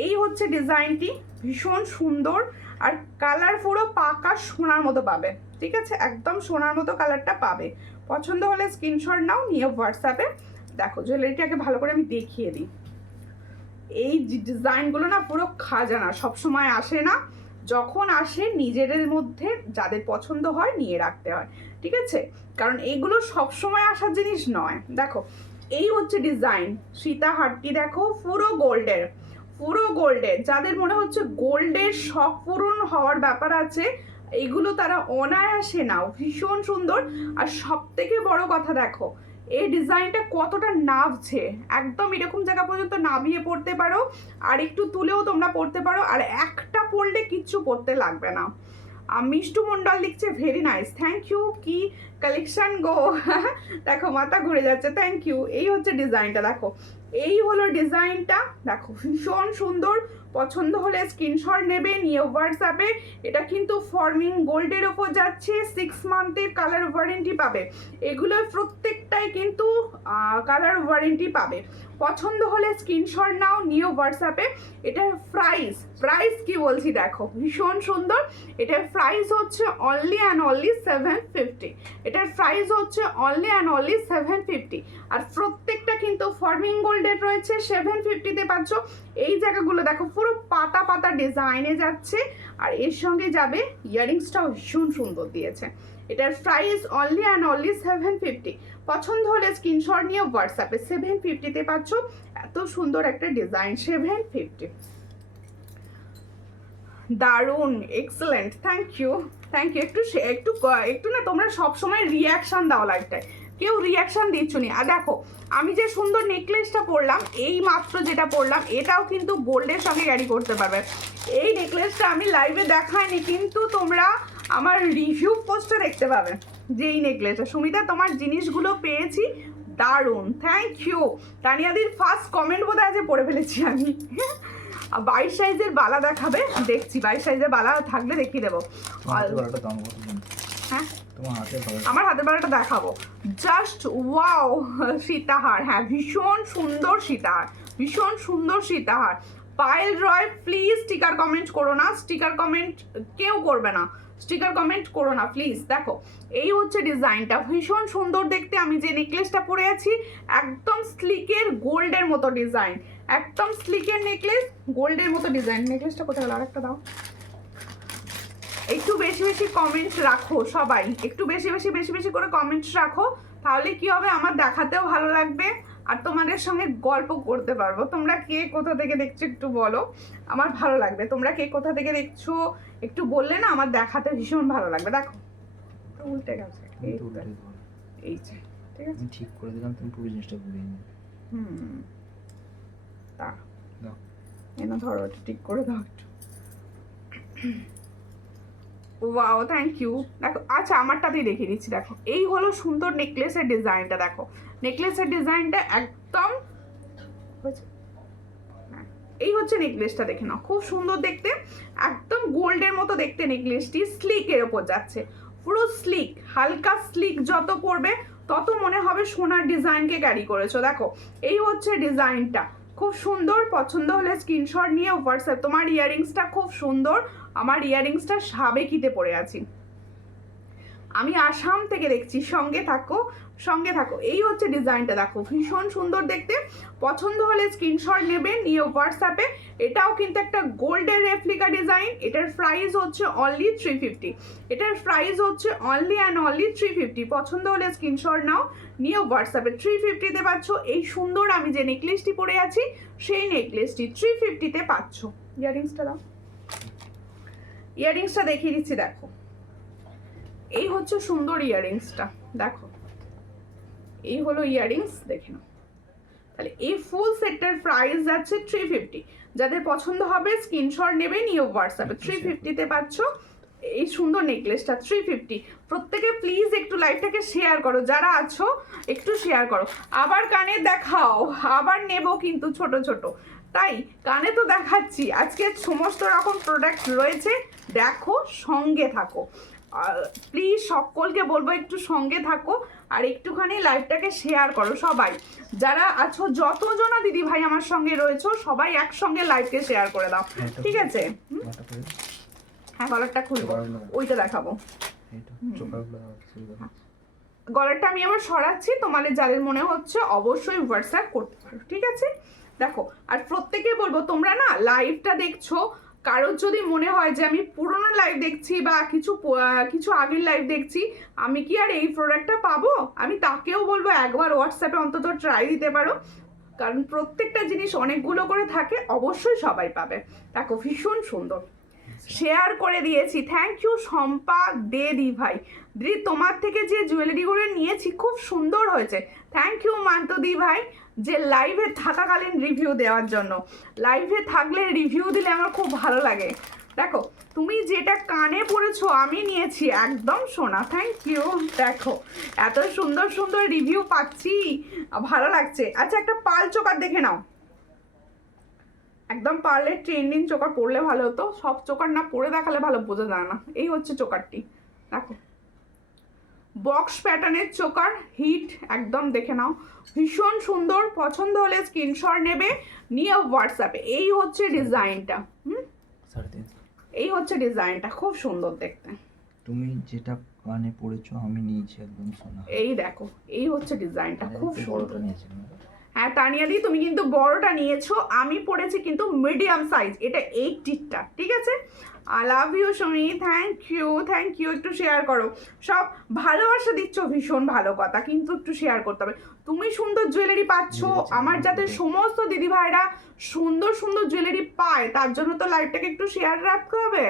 এই হচ্ছে ডিজাইনটি, ভীষণ সুন্দর। আর কালার পুরো পাকা সোনার মতো পাবে। ঠিক আছে, একদম সোনার মতো কালারটা পাবে। পছন্দ হলে স্ক্রিনশট নাও, নিয়ে হোয়াটসঅ্যাপে। দেখো জুয়েলারিটাকে ভালো করে আমি দেখিয়ে দিই। এই ডিজাইনগুলো না পুরো খাজানা, সবসময় আসে না, যখন আসে নিজেদের মধ্যে যাদের পছন্দ হয় নিয়ে রাখতে হয়। ঠিক আছে, কারণ এইগুলো সবসময় আসার জিনিস নয়। দেখো, এই হচ্ছে ডিজাইন, সীতাহারটি দেখো, পুরো গোল্ডের। যাদের মনে হচ্ছে গোল্ডের শখ পূরণ হওয়ার ব্যাপার আছে, এইগুলো তারা অনায়াসে নাও, ভীষণ সুন্দর। আর সব থেকে বড় কথা, দেখো এই ডিজাইনটা কতটা নাবছে, একদম এরকম জায়গা পর্যন্ত নাবিয়ে পড়তে পারো, আর একটু তুলেও তোমরা পড়তে পারো, আর একটা পড়লে কিচ্ছু পড়তে লাগবে না। মিষ্টু মন্ডল লিখছে ভেরি নাইস, থ্যাংক ইউ। কি কালেকশন গো, দেখো মাথা ঘুরে যাচ্ছে, থ্যাংক ইউ। এই হচ্ছে ডিজাইনটা, দেখো এই হলো ডিজাইনটা, দেখো ভীষণ সুন্দর। পছন্দ হলে স্ক্রিনশট নেবে, নিয়ে হোয়াটসঅ্যাপে। এটা কিন্তু ফর্মিং গোল্ডের ওপর যাচ্ছে, 6 মান্থের কালার ওয়ারেন্টি পাবে। এগুলোর প্রত্যেকটাই কিন্তু কালার ওয়ারেন্টি পাবে। পছন্দ হলে স্ক্রিনশট নাও, নিয়ে হোয়াটসঅ্যাপে। এটার প্রাইস কি বলছি, দেখো ভীষণ সুন্দর। এটার প্রাইস হচ্ছে অনলি অ্যান্ড অনলি 750। এটার প্রাইস হচ্ছে অনলি অ্যান্ড অনলি 750। আর প্রত্যেকটা কিন্তু ফর্মিং গোল্ডের রয়েছে, 750-তে পাচ্ছ। এই জায়গাগুলো দেখো পুরো পাতা ডিজাইনে যাচ্ছে, আর এর সঙ্গে যাবে ইয়ারিংসটাও ভীষণ সুন্দর দিয়েছে। এটার প্রাইস অনলি অ্যান্ড অনলি 750। পছন্দ হলে স্ক্রিনশট নিয়ে হোয়াটসঅ্যাপে, 750-তে পাচ্ছ। এত সুন্দর একটা ডিজাইন, 750। দারুণ, এক্সেলেন্ট, থ্যাংক ইউ। একটু না, তোমরা সবসময় রিয়াকশান দাও লাইভটায়, কেউ রিয়াকশান দিচ্ছ নি। আর দেখো, আমি যে সুন্দর নেকলেসটা পরলাম, এই মাত্র যেটা পরলাম, এটাও কিন্তু গোল্ডের সঙ্গে ক্যারি করতে পারবে। এই নেকলেসটা আমি লাইভে দেখাইনি, কিন্তু তোমরা আমার রিভিউ পোস্টে দেখতে পাবে যে এই নেকলেসটা। সুমিতা, তোমার জিনিসগুলো পেয়েছি, দারুণ, থ্যাংক ইউ। তানিয়াদির ফার্স্ট কমেন্ট বোধহয় আজ পড়ে ফেলেছি আমি। 22 সাইজের বালা দেখাবে, দেখছি 22 সাইজের বালা থাকলে দেখিয়ে দেবো। হ্যাঁ, আমার হাতের বালাটা দেখাবো, জাস্ট ওয়াও। সীতাহার, হ্যাঁ ভীষণ সুন্দর সীতাহার। পায়েল রয়, প্লিজ স্টিকার কমেন্ট করো না, স্টিকার কমেন্ট কেউ করবে না, স্টিকার কমেন্ট করো না প্লিজ। দেখো, এই হচ্ছে ডিজাইনটা, ভীষণ সুন্দর দেখতে। আমি যে নেকলেসটা পরে আছি, একদম স্লিকের গোল্ডের মতো ডিজাইন, একদম স্লিকের নেকলেস, গোল্ডের মতো ডিজাইন। নেকলেসটা কোথায় গেল, আরেকটা দাও। একটু বেশি বেশি কমেন্টস রাখো সবাই, একটু বেশি বেশি করে কমেন্টস রাখো, তাহলে কি হবে আমার দেখাতেও ভালো লাগবে আর তোমাদের সঙ্গে গল্প করতে পারবো। তোমরা কে কোথা থেকে দেখছো একটু বলো, আমার ভালো লাগবে। তোমরা কে কোথা থেকে দেখছো একটু বললে না আমার দেখাতে ভীষণ ভালো লাগবে। দেখো উল্টে গেছে, এই যে ঠিক আছে, আমি ঠিক করে দিলাম, তুমি পুরো জিনিসটা ঘুরিয়ে নিও। তা দাও এনা ধরো, এটা ঠিক করে দাও একটু। Wow thank you. দেখো আচ্ছা আমারটাতেই দেখিয়ে দিচ্ছি। দেখো এই হলো সুন্দর নেকলেসের ডিজাইনটা। দেখো নেকলেসের ডিজাইনটা একদম এই হচ্ছে নেকলেসটা, দেখে নাও খুব সুন্দর দেখতে, একদম গোল্ডের মতো দেখতে নেকলেসটি। স্লিকের ওপর যাচ্ছে, পুরো স্লিক, হালকা স্লিক যত পড়বে তত মনে হবে সোনার ডিজাইনকে ক্যারি করেছো। দেখো এই হচ্ছে ডিজাইনটা, খুব সুন্দর। পছন্দ হলে স্ক্রিনশট নিয়ে হোয়াটসঅ্যাপ। তোমার ইয়াররিংসটা খুব সুন্দর, আমার ইয়াররিংসটা সাবেকিতে পরে আছি, আমি আসাম থেকে দেখছি। সঙ্গে থাকো সঙ্গে থাকো। এই হচ্ছে ডিজাইনটা, দেখো ভীষণ সুন্দর দেখতে। পছন্দ হলে স্ক্রিনশট নেবে, নিয়ে হোয়াটসঅ্যাপে। এটাও কিন্তু একটা গোল্ডের রেপ্লিকা ডিজাইন। এটার প্রাইস হচ্ছে অনলি 350। এটার প্রাইস হচ্ছে অনলি অ্যান্ড অনলি 350। পছন্দ হলে স্ক্রিনশট নাও, নিয়ে হোয়াটসঅ্যাপে। 350-তে পাচ্ছ এই সুন্দর আমি যে নেকলেসটি পরে আছি সেই নেকলেসটি 350-তে পাচ্ছ। ইয়াররিংসটা দাও, ইয়াররিংসটা দেখিয়ে দিচ্ছি। দেখো এই হচ্ছে সুন্দর ইয়াররিংসটা, দেখো এই হলো ইয়াররিংস, দেখে নাও। তাহলে এই ফুল সেটটার প্রাইস যাচ্ছে 350। যাদের পছন্দ হবে স্ক্রিনশট নেবে, নিয়ে হোয়াটসঅ্যাপে। 350-তে পাচ্ছ এই সুন্দর নেকলেসটা 350। প্রত্যেকে প্লিজ একটু লাইভটাকে শেয়ার করো, যারা আছো একটু শেয়ার করো। আবার কানে দেখাও, আবার নেব কিন্তু ছোট ছোট, তাই কানে তো দেখাচ্ছি। আজকে সমস্ত রকম প্রোডাক্ট রয়েছে, দেখো সঙ্গে থাকো। প্লিজ সকলকে বলবো একটু সঙ্গে থাকো আর একটুখানি লাইভটাকে শেয়ার করো সবাই। যারা আছো যতজন দিদি ভাই আমার সঙ্গে রয়েছো সবাই একসঙ্গে লাইভকে শেয়ার করে দাও, ঠিক আছে? হ্যাঁ গলারটা খুলবো, ওইটা দেখাবো। গলারটা আমি আবার সরাচ্ছি, তোমাদের যাদের মনে হচ্ছে অবশ্যই হোয়াটসঅ্যাপ করতে পারো, ঠিক আছে? দেখো আর প্রত্যেকে বলবো তোমরা না লাইভটা দেখছো, কারোর যদি মনে হয় যে আমি পুরোনো লাইভ দেখছি বা কিছু আগের লাইভ দেখছি, আমি কি আর এই প্রোডাক্টটা পাবো, আমি তাকেও বলবো একবার হোয়াটসঅ্যাপে অন্তত ট্রাই দিতে পারো, কারণ প্রত্যেকটা জিনিস অনেকগুলো করে থাকে, অবশ্যই সবাই পাবে। দেখো ভীষণ সুন্দর, শেয়ার করে দিয়েছি। থ্যাংক ইউ শম্পা দে দি ভাই। দিদি তোমার থেকে যে জুয়েলারিগুলো নিয়েছি খুব সুন্দর হয়েছে। থ্যাংক ইউ মান্ত দি ভাই, যে লাইভে থাকাকালীন রিভিউ দেওয়ার জন্য। লাইভে থাকলে রিভিউ দিলে আমার খুব ভালো লাগে। দেখো তুমি যেটা কানে পড়েছো আমি নিয়েছি একদম সোনা। Thank you. দেখো এত সুন্দর সুন্দর রিভিউ পাচ্ছি, ভালো লাগছে। আচ্ছা একটা পাল চোকার দেখে নাও, একদম পারলে ট্রেন্ডিং চোকার পরলে ভালো হতো, সব চোকার না পরে দেখালে ভালো বোঝা যায় না। এই হচ্ছে চোকারটি, দেখো বক্স প্যাটার্নের চোকার, হিট একদম, দেখে নাও ভীষণ সুন্দর। পছন্দ হলে স্ক্রিনশট নেবে, নিয়ে হোয়াটসঅ্যাপে। এই হচ্ছে ডিজাইনটা, এই হচ্ছে ডিজাইনটা, খুব সুন্দর দেখতে। তুমি যেটা কানে পড়েছো আমি নিয়েছি একদম সোনা। এই দেখো এই হচ্ছে ডিজাইনটা, খুব সুন্দর। নিয়েছিলাম। হ্যাঁ তানিয়াদি তুমি কিন্তু বড়টা নিয়েছো, আমি পড়েছি কিন্তু মিডিয়াম সাইজ, এটা 80টা, ঠিক আছে? I love you Sumi, thank you একটু শেয়ার করো। সব ভালোবাসা দিচ্ছ, ভীষণ ভালো কথা, কিন্তু একটু শেয়ার করতে হবে। তুমি সুন্দর জুয়েলারি পাচ্ছ, আমার যাতে সমস্ত দিদি ভাইরা সুন্দর সুন্দর জুয়েলারি পায় তার জন্য তো লাইভটাকে একটু শেয়ার রাখতে হবে,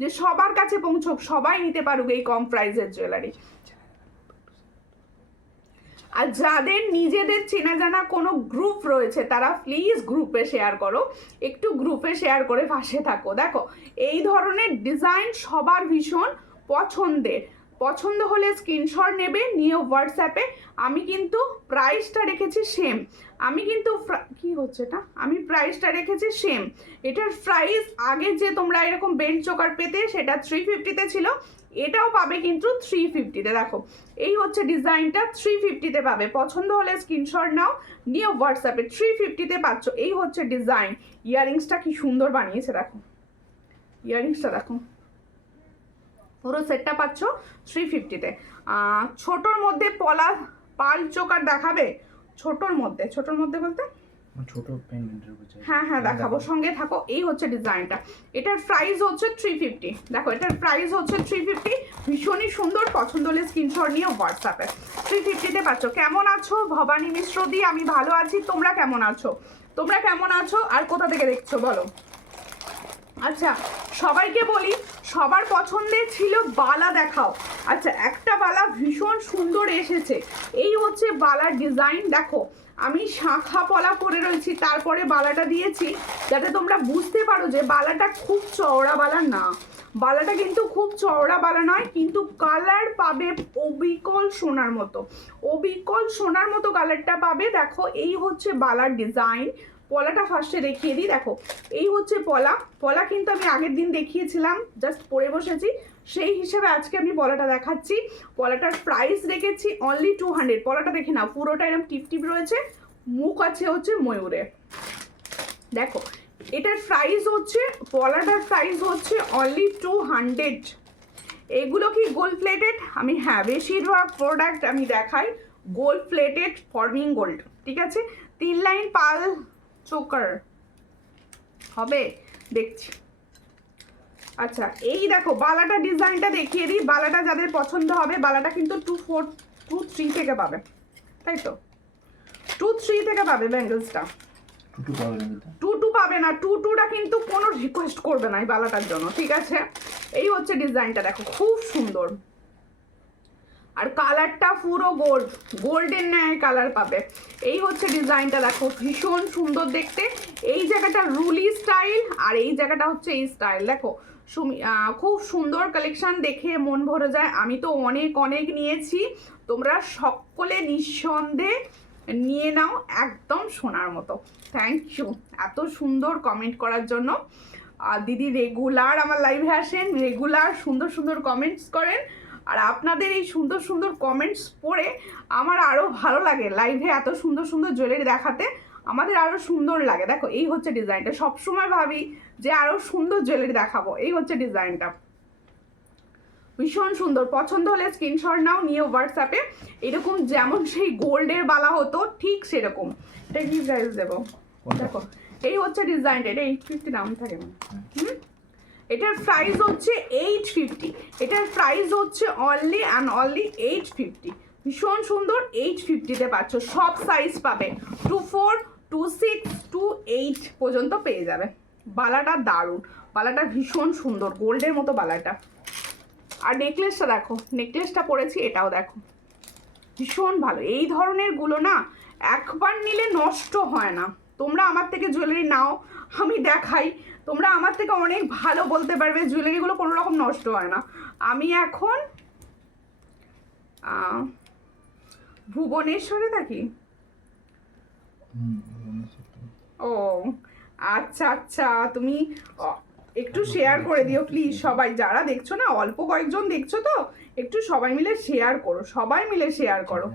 যে সবার কাছে পৌঁছক, সবাই নিতে পারুক এই কম প্রাইসের জুয়েলারি। আর যাদের নিজেদের চেনা জানা কোনো গ্রুপ রয়েছে তারা প্লিজ গ্রুপে শেয়ার করো, একটু গ্রুপে শেয়ার করে পাশে থাকো। দেখো এই ধরনের ডিজাইন সবার ভীষণ পছন্দের। পছন্দ হলে স্ক্রিনশট নেবে, নিয়ে হোয়াটসঅ্যাপে। আমি কিন্তু প্রাইসটা রেখেছি সেম, আমি কিন্তু কি হচ্ছে এটা, আমি প্রাইসটা রেখেছি সেম। এটার প্রাইস আগে যে তোমরা এরকম বেল্ট চোকার পেতে সেটা 350-তে ছিল, এটাও পাবে কিন্তু 350-তে। দেখো এই হচ্ছে ডিজাইনটা, 350-তে পাবে। পছন্দ হলে স্ক্রিনশট নাও, নিয়ে হোয়াটসঅ্যাপে। 350-তে পাচ্ছ। এই হচ্ছে ডিজাইন। ইয়াররিংসটা কি সুন্দর বানিয়েছে, দেখো ইয়াররিংসটা দেখো, পুরো সেটটা পাচ্ছ 350-তে। ছোটোর মধ্যে পাল চোকার দেখাবে, ছোটোর মধ্যে বলতে ছোট পেন্ডেন্টের উপর চাই। হ্যাঁ হ্যাঁ দেখাবো, সঙ্গে থাকো। এই হচ্ছে ডিজাইনটা, এটার প্রাইস হচ্ছে 350। দেখো এটার প্রাইস হচ্ছে 350, ভীষণই সুন্দর। পছন্দ হলে স্ক্রিনশট নিয়ে হোয়াটসঅ্যাপে 350-তে পাচ্ছ। কেমন আছো ভবানী মিশ্র দি? আমি ভালো আছি, তোমরা কেমন আছো? তোমরা কেমন আছো আর কোথা থেকে দেখছো বলো? আচ্ছা সবাইকে বলি, সবার পছন্দের ছিল বালা দেখাও। আচ্ছা একটা বালা ভীষণ সুন্দর এসেছে, এই হচ্ছে বালার ডিজাইন। দেখো আমি শাখা পলা করে রয়েছি, তারপরে বালাটা দিয়েছি যাতে তোমরা বুঝতে পারো যে বালাটা খুব চওড়া বালা না। বালাটা কিন্তু খুব চওড়া বালা নয়, কিন্তু কালার পাবে অবিকল সোনার মতো, অবিকল সোনার মতো কালারটা পাবে। দেখো এই হচ্ছে বালার ডিজাইন। পলাটা ফার্স্টে দেখিয়ে দিই। দেখো এই হচ্ছে পলা। পলা কিন্তু আমি আগের দিন দেখিয়েছিলাম, জাস্ট পরে বসেছি, সেই হিসেবে আজকে আমি পলাটা দেখাচ্ছি। পলাটার প্রাইস রেখেছি অনলি 200। পলাটা দেখে নাও, পুরোটা এরকম টিপ টিপ রয়েছে, মুখ আছে হচ্ছে ময়ূরে। দেখো এটার প্রাইস হচ্ছে, পলাটার প্রাইস হচ্ছে অনলি 200। এগুলো কি গোল্ড প্লেটেড? আমি হ্যাঁ বেশিরভাগ প্রোডাক্ট আমি দেখাই গোল্ড প্লেটেড, ফর্মিং গোল্ড, ঠিক আছে। 3 লাইন পাল চোকার হবে, দেখছি। আচ্ছা এই দেখো বালাটা ডিজাইনটা দেখিয়ে দিই। বালাটা যাদের পছন্দ হবে, বালাটা কিন্তু 2-3 থেকে পাবে, তাই তো? 2-3 থেকে পাবে ব্যাঙ্গেলসটা। 2-2 পাবে না, 2-2টা কিন্তু কোনো রিকোয়েস্ট করবে না এই বালাটার জন্য, ঠিক আছে। এই হচ্ছে ডিজাইনটা, দেখো খুব সুন্দর। আর কালারটা পুরো গোল্ড, গোল্ডের ন্যায় কালার পাবে। এই হচ্ছে ডিজাইনটা, দেখো ভীষণ সুন্দর দেখতে। এই জায়গাটা রুলি স্টাইল আর এই জায়গাটা হচ্ছে এই স্টাইল। দেখো খুব সুন্দর কালেকশন, দেখে মন ভরে যায়। আমি তো অনেক অনেক নিয়েছি, তোমরা সকলে নিঃসন্দেহে নিয়ে নাও, একদম সোনার মতো। থ্যাংক ইউ এত সুন্দর কমেন্ট করার জন্য। দিদি রেগুলার আমার লাইভে আসেন, রেগুলার সুন্দর সুন্দর কমেন্টস করেন, আর আপনাদের এই সুন্দর সুন্দর কমেন্টস পড়ে আমার আরও ভালো লাগে। লাইভে এত সুন্দর সুন্দর জুয়েলারি দেখাতে আমাদের আরও সুন্দর লাগে। দেখো এই হচ্ছে ডিজাইনটা, সবসময় ভাবি যে আরও সুন্দর জুয়েলারি দেখাবো। এই হচ্ছে ডিজাইনটা, ভীষণ সুন্দর। পছন্দ হলে স্ক্রিনশট নাও, নিয়ে হোয়াটসঅ্যাপে। এরকম যেমন সেই গোল্ডের বালা হতো ঠিক সেরকম। এটা কি প্রাইস দেবো? দেখো এই হচ্ছে ডিজাইনটা, এটা 850 দাম থাকে না। এটার প্রাইস হচ্ছে 850। এটার প্রাইস হচ্ছে অনলি অ্যান্ড অনলি 850। ভীষণ সুন্দর, 850-তে পাচ্ছ। সব সাইজ পাবে, 24, 26, 28 পর্যন্ত পেয়ে যাবে। বালাটা দারুণ, বালাটা ভীষণ সুন্দর, গোল্ডের মতো বালাটা। আর নেকলেসটা দেখো, নেকলেসটা পরেছি, এটাও দেখো ভীষণ ভালো। এই ধরনের গুলো না একবার নিলে নষ্ট হয় না। তোমরা আমার থেকে জুয়েলারি নাও, আমি দেখাই, তোমরা আমার থেকে অনেক ভালো বলতে পারবে, জুয়েলারিগুলো কোনো রকম নষ্ট হয় না। আমি এখন ভুবনেশ্বরে থাকি। ও আচ্ছা আচ্ছা, তুমি একটু শেয়ার করে দিও প্লিজ। সবাই যারা দেখছো না, অল্প কয়েকজন দেখছো তো, একটু সবাই মিলে শেয়ার করো, সবাই মিলে শেয়ার করো।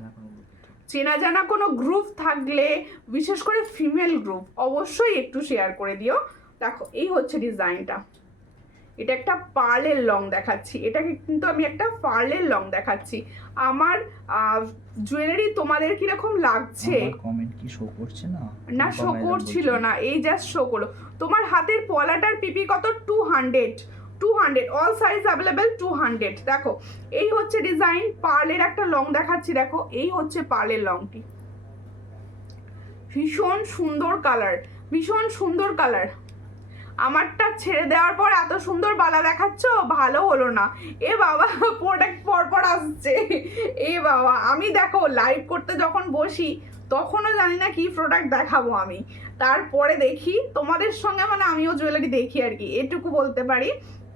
চেনা জানা কোনো গ্রুপ থাকলে, বিশেষ করে ফিমেল গ্রুপ, অবশ্যই একটু শেয়ার করে দিও। দেখো এই হচ্ছে ডিজাইনটা, এটা একটা পার্লের লং দেখাচ্ছি, এটাকে কিন্তু আমি একটা পার্লের লং দেখাচ্ছি। আমার জুয়েলারি তোমাদের কিরকম লাগছে? কমেন্ট কি শো করছে না? না শো করছিল না, এই জাস্ট শো করলো। তোমার হাতের পলাটার পিপি কত? 200 অল সাইজ অ্যাভেলেবেল, 200। দেখো এই হচ্ছে ডিজাইন, পার্লের একটা লং দেখাচ্ছি। দেখো এই হচ্ছে পার্লের লংটি, ভীষণ সুন্দর কালার, ভীষণ সুন্দর কালার। আমারটা ছেড়ে দেওয়ার পর এত সুন্দর বালা দেখাচ্ছ, ভালো হলো না। এ বাবা প্রোডাক্ট পরপর আসছে, এ বাবা। আমি দেখো লাইভ করতে যখন বসি তখনও জানি না কি প্রোডাক্ট দেখাবো আমি, তারপরে দেখি তোমাদের সঙ্গে, মানে আমিও জুয়েলারি দেখি আর কি, এটুকু বলতে পারি।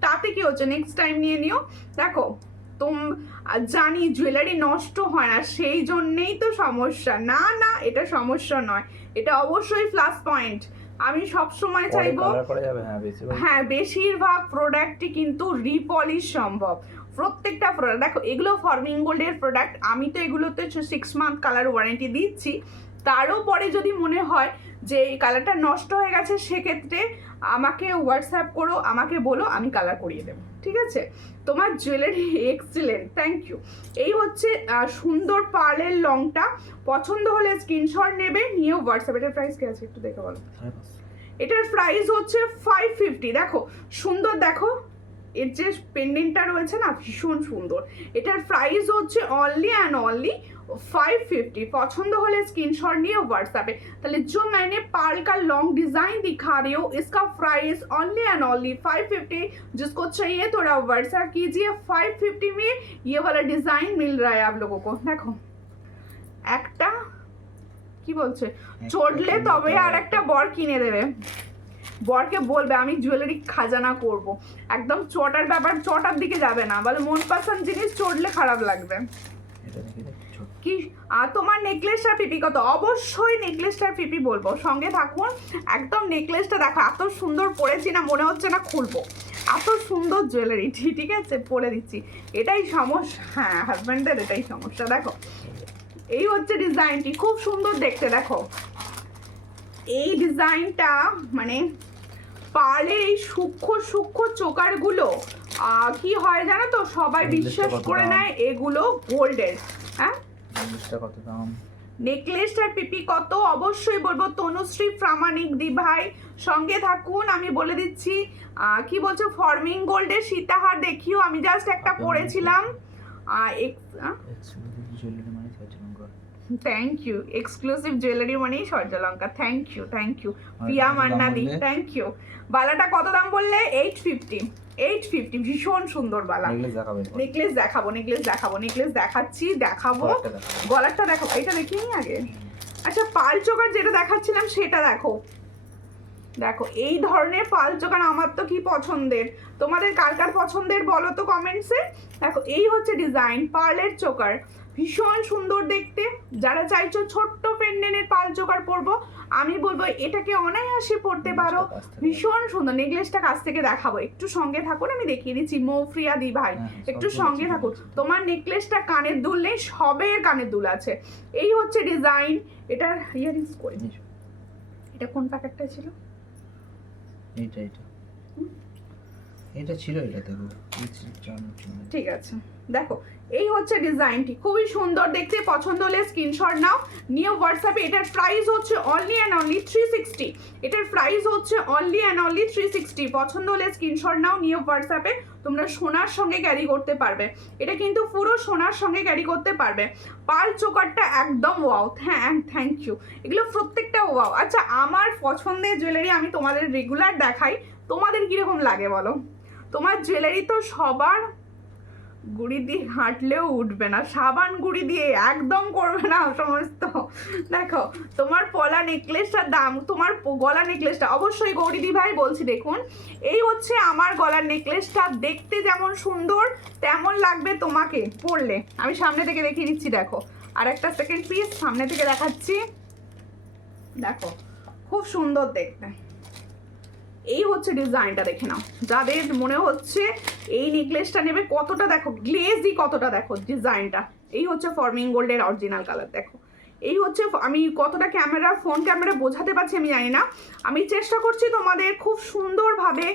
তাতে কি হচ্ছে, নেক্সট টাইম নিয়ে নিও। দেখো জানি জুয়েলারি নষ্ট হয় না, সেই জন্যেই তো সমস্যা। না না, এটা সমস্যা নয়, এটা অবশ্যই প্লাস পয়েন্ট। আমি সবসময় চাইবো, হ্যাঁ বেশিরভাগ প্রোডাক্টই কিন্তু রিপলিশ সম্ভব, প্রত্যেকটা প্রোডাক্ট। দেখো এগুলো ফর্মিং গোল্ডের প্রোডাক্ট, আমি তো এগুলোতে 6 মান্থ কালার ওয়ারেন্টি দিচ্ছি। তারও পরে যদি মনে হয় যে এই কালারটা নষ্ট হয়ে গেছে, সেক্ষেত্রে আমাকে হোয়াটসঅ্যাপ করো, আমাকে বলো, আমি কালার করিয়ে দেবো, ঠিক আছে? তোমার জুয়েলারি এক্সিলেন্ট, থ্যাংক ইউ। এই হচ্ছে সুন্দর পার্লের লংটা, পছন্দ হলে স্ক্রিনশট নেবে, নিয়ে হোয়াটসঅ্যাপ। এটার প্রাইস কি আছে একটু দেখে বলো। এটার প্রাইস হচ্ছে 550। দেখো সুন্দর, দেখো এর যে পেন্ডেন্টটা রয়েছে না ভীষণ সুন্দর। এটার প্রাইস হচ্ছে অনলি অ্যান্ড অনলি 550। পছন্দ হলে स्क्रीनशॉट নিয়ে व्हाट्सएप। তাহলে जो मैंने पर्ल का लॉन्ग डिजाइन दिखा रही हूँ, इसका प्राइस ओनली एंड ओनली 550। जिसको चाहिए थोड़ा व्हाट्सएप कीजिए। 550 में ये वाला डिजाइन मिल रहा है आप लोगों को। देखो একটা কি বলছে, চড়লে তবে আর একটা বর কিনে দেবে। বরকে বলবে আমি জুয়েলারি খাজানা করব, একদম চটার ব্যাপার, চটার দিকে যাবে না, বলে মন পছন্দ জিনিস চড়লে খারাপ লাগবে। কি তোমার নেকলেসটার পিপি কত? অবশ্যই নেকলেসটার পিপি বলবো, সঙ্গে থাকুন। একদম নেকলেসটা দেখো এত সুন্দর পরেছি না, মনে হচ্ছে না খুলবো, এত সুন্দর জুয়েলারি। ঠিক আছে, পরে দিচ্ছি। এটাই সমস্যা, হ্যাঁ হাজব্যান্ডের এটাই সমস্যা। দেখো এই হচ্ছে ডিজাইনটি, খুব সুন্দর দেখতে। দেখো এই ডিজাইনটা মানে পার্লের এই সূক্ষ্ম সূক্ষ্ম চোকারগুলো কি হয় জানো তো, সবাই বিশ্বাস করে নেয় এগুলো গোল্ডের। হ্যাঁ কত দাম? নেকলেসটার পিপি কত অবশ্যই বলবো। তনুশ্রী প্রামাণিক দি ভাই সঙ্গে থাকুন, আমি বলে দিচ্ছি। কি বলছো, ফর্মিং গোল্ডের সীতাহার দেখিও, আমি জাস্ট একটা পরেছিলাম। থ্যাংক ইউ, এক্সক্লুসিভ জুয়েলারি মানেই সূর্যলঙ্কা। Thank you, thank you Priya মান্নাদি, থ্যাংক ইউ। বালাটা কত দাম বললে? 850। 850, ভীষণ সুন্দর বালা। নেকলেস দেখাবো, নেকলেস দেখাবো, নেকলেস দেখাচ্ছি, দেখাবো। গলারটা দেখো, এটা দেখিনি আগে। আচ্ছা পাল চোকার যেটা দেখাচ্ছিলাম সেটা দেখো। দেখো এই ধরনের পাল চোকার আমার তো কি পছন্দের, তোমাদের কার কার পছন্দের বলো তো কমেন্টসে। দেখো এই হচ্ছে ডিজাইন পার্লের চোকার, ভীষণ সুন্দর দেখতে। যারা চাইছো ছোট্ট পেন্ডেন্টের পাল চোকার পরবো, আমি বলবো এটাকে অনায়াসে পরতে পারো, ভীষণ সুন্দর। নেকলেসটা কাছ থেকে দেখাবো, একটু সঙ্গে থাকুন, আমি দেখিয়ে দিচ্ছি। মৌফ্রিয়া দি ভাই একটু সঙ্গে থাকুন। তোমার নেকলেসটা কানের দুল নেই, সবের কানের দুল আছে। এই হচ্ছে ডিজাইন। এটার ইয়ারিংস করে নিও। এটা কোন প্যাকেটটা ছিল? এটা ছিল, এটা দেখো। ঠিক আছে, দেখো এই হচ্ছে ডিজাইনটি, খুবই সুন্দর দেখতে। পছন্দ হলে স্ক্রিনশট নাও, নিউ হোয়াটসঅ্যাপে। এটার প্রাইস হচ্ছে অনলি অ্যান্ড অনলি 360। এটার প্রাইস হচ্ছে অনলি অ্যান্ড অনলি 360। পছন্দ হলে স্ক্রিনশট নাও, নিউ হোয়াটসঅ্যাপে। তোমরা সোনার সঙ্গে ক্যারি করতে পারবে, এটা কিন্তু পুরো সোনার সঙ্গে ক্যারি করতে পারবে। পাল চোকারটা একদম ওয়াও। হ্যাঁ থ্যাংক ইউ, এগুলো প্রত্যেকটা ওয়াও। আচ্ছা আমার পছন্দের জুয়েলারি আমি তোমাদের রেগুলার দেখাই, তোমাদের কীরকম লাগে বলো? তোমার জুয়েলারি তো সবার গুড়ি দিয়ে হাঁটলেও উঠবে না, সাবান গুড়ি দিয়ে একদম করবে না সমস্ত। দেখো তোমার পলা নেকলেসটার দাম, তোমার গলা নেকলেসটা অবশ্যই গৌরীদি ভাই বলছি। দেখুন এই হচ্ছে আমার গলার নেকলেসটা, দেখতে যেমন সুন্দর তেমন লাগবে তোমাকে পরলে। আমি সামনে থেকে দেখিয়ে দিচ্ছি, দেখো আর একটা সেকেন্ড পিস সামনে থেকে দেখাচ্ছি। দেখো খুব সুন্দর দেখতে। এই হচ্ছে ডিজাইনটা, দেখে নাও। যাদের মনে হচ্ছে এই নেকলেসটা নেবে, কতটা দেখো গ্লেজি, কতটা দেখো ডিজাইনটা। এই হচ্ছে ফর্মিং গোল্ডের অরিজিনাল কালার। দেখো এই হচ্ছে, আমি কতটা ফোন ক্যামেরা বোঝাতে পারছি আমি জানি না, আমি চেষ্টা করছি তোমাদের খুব সুন্দরভাবে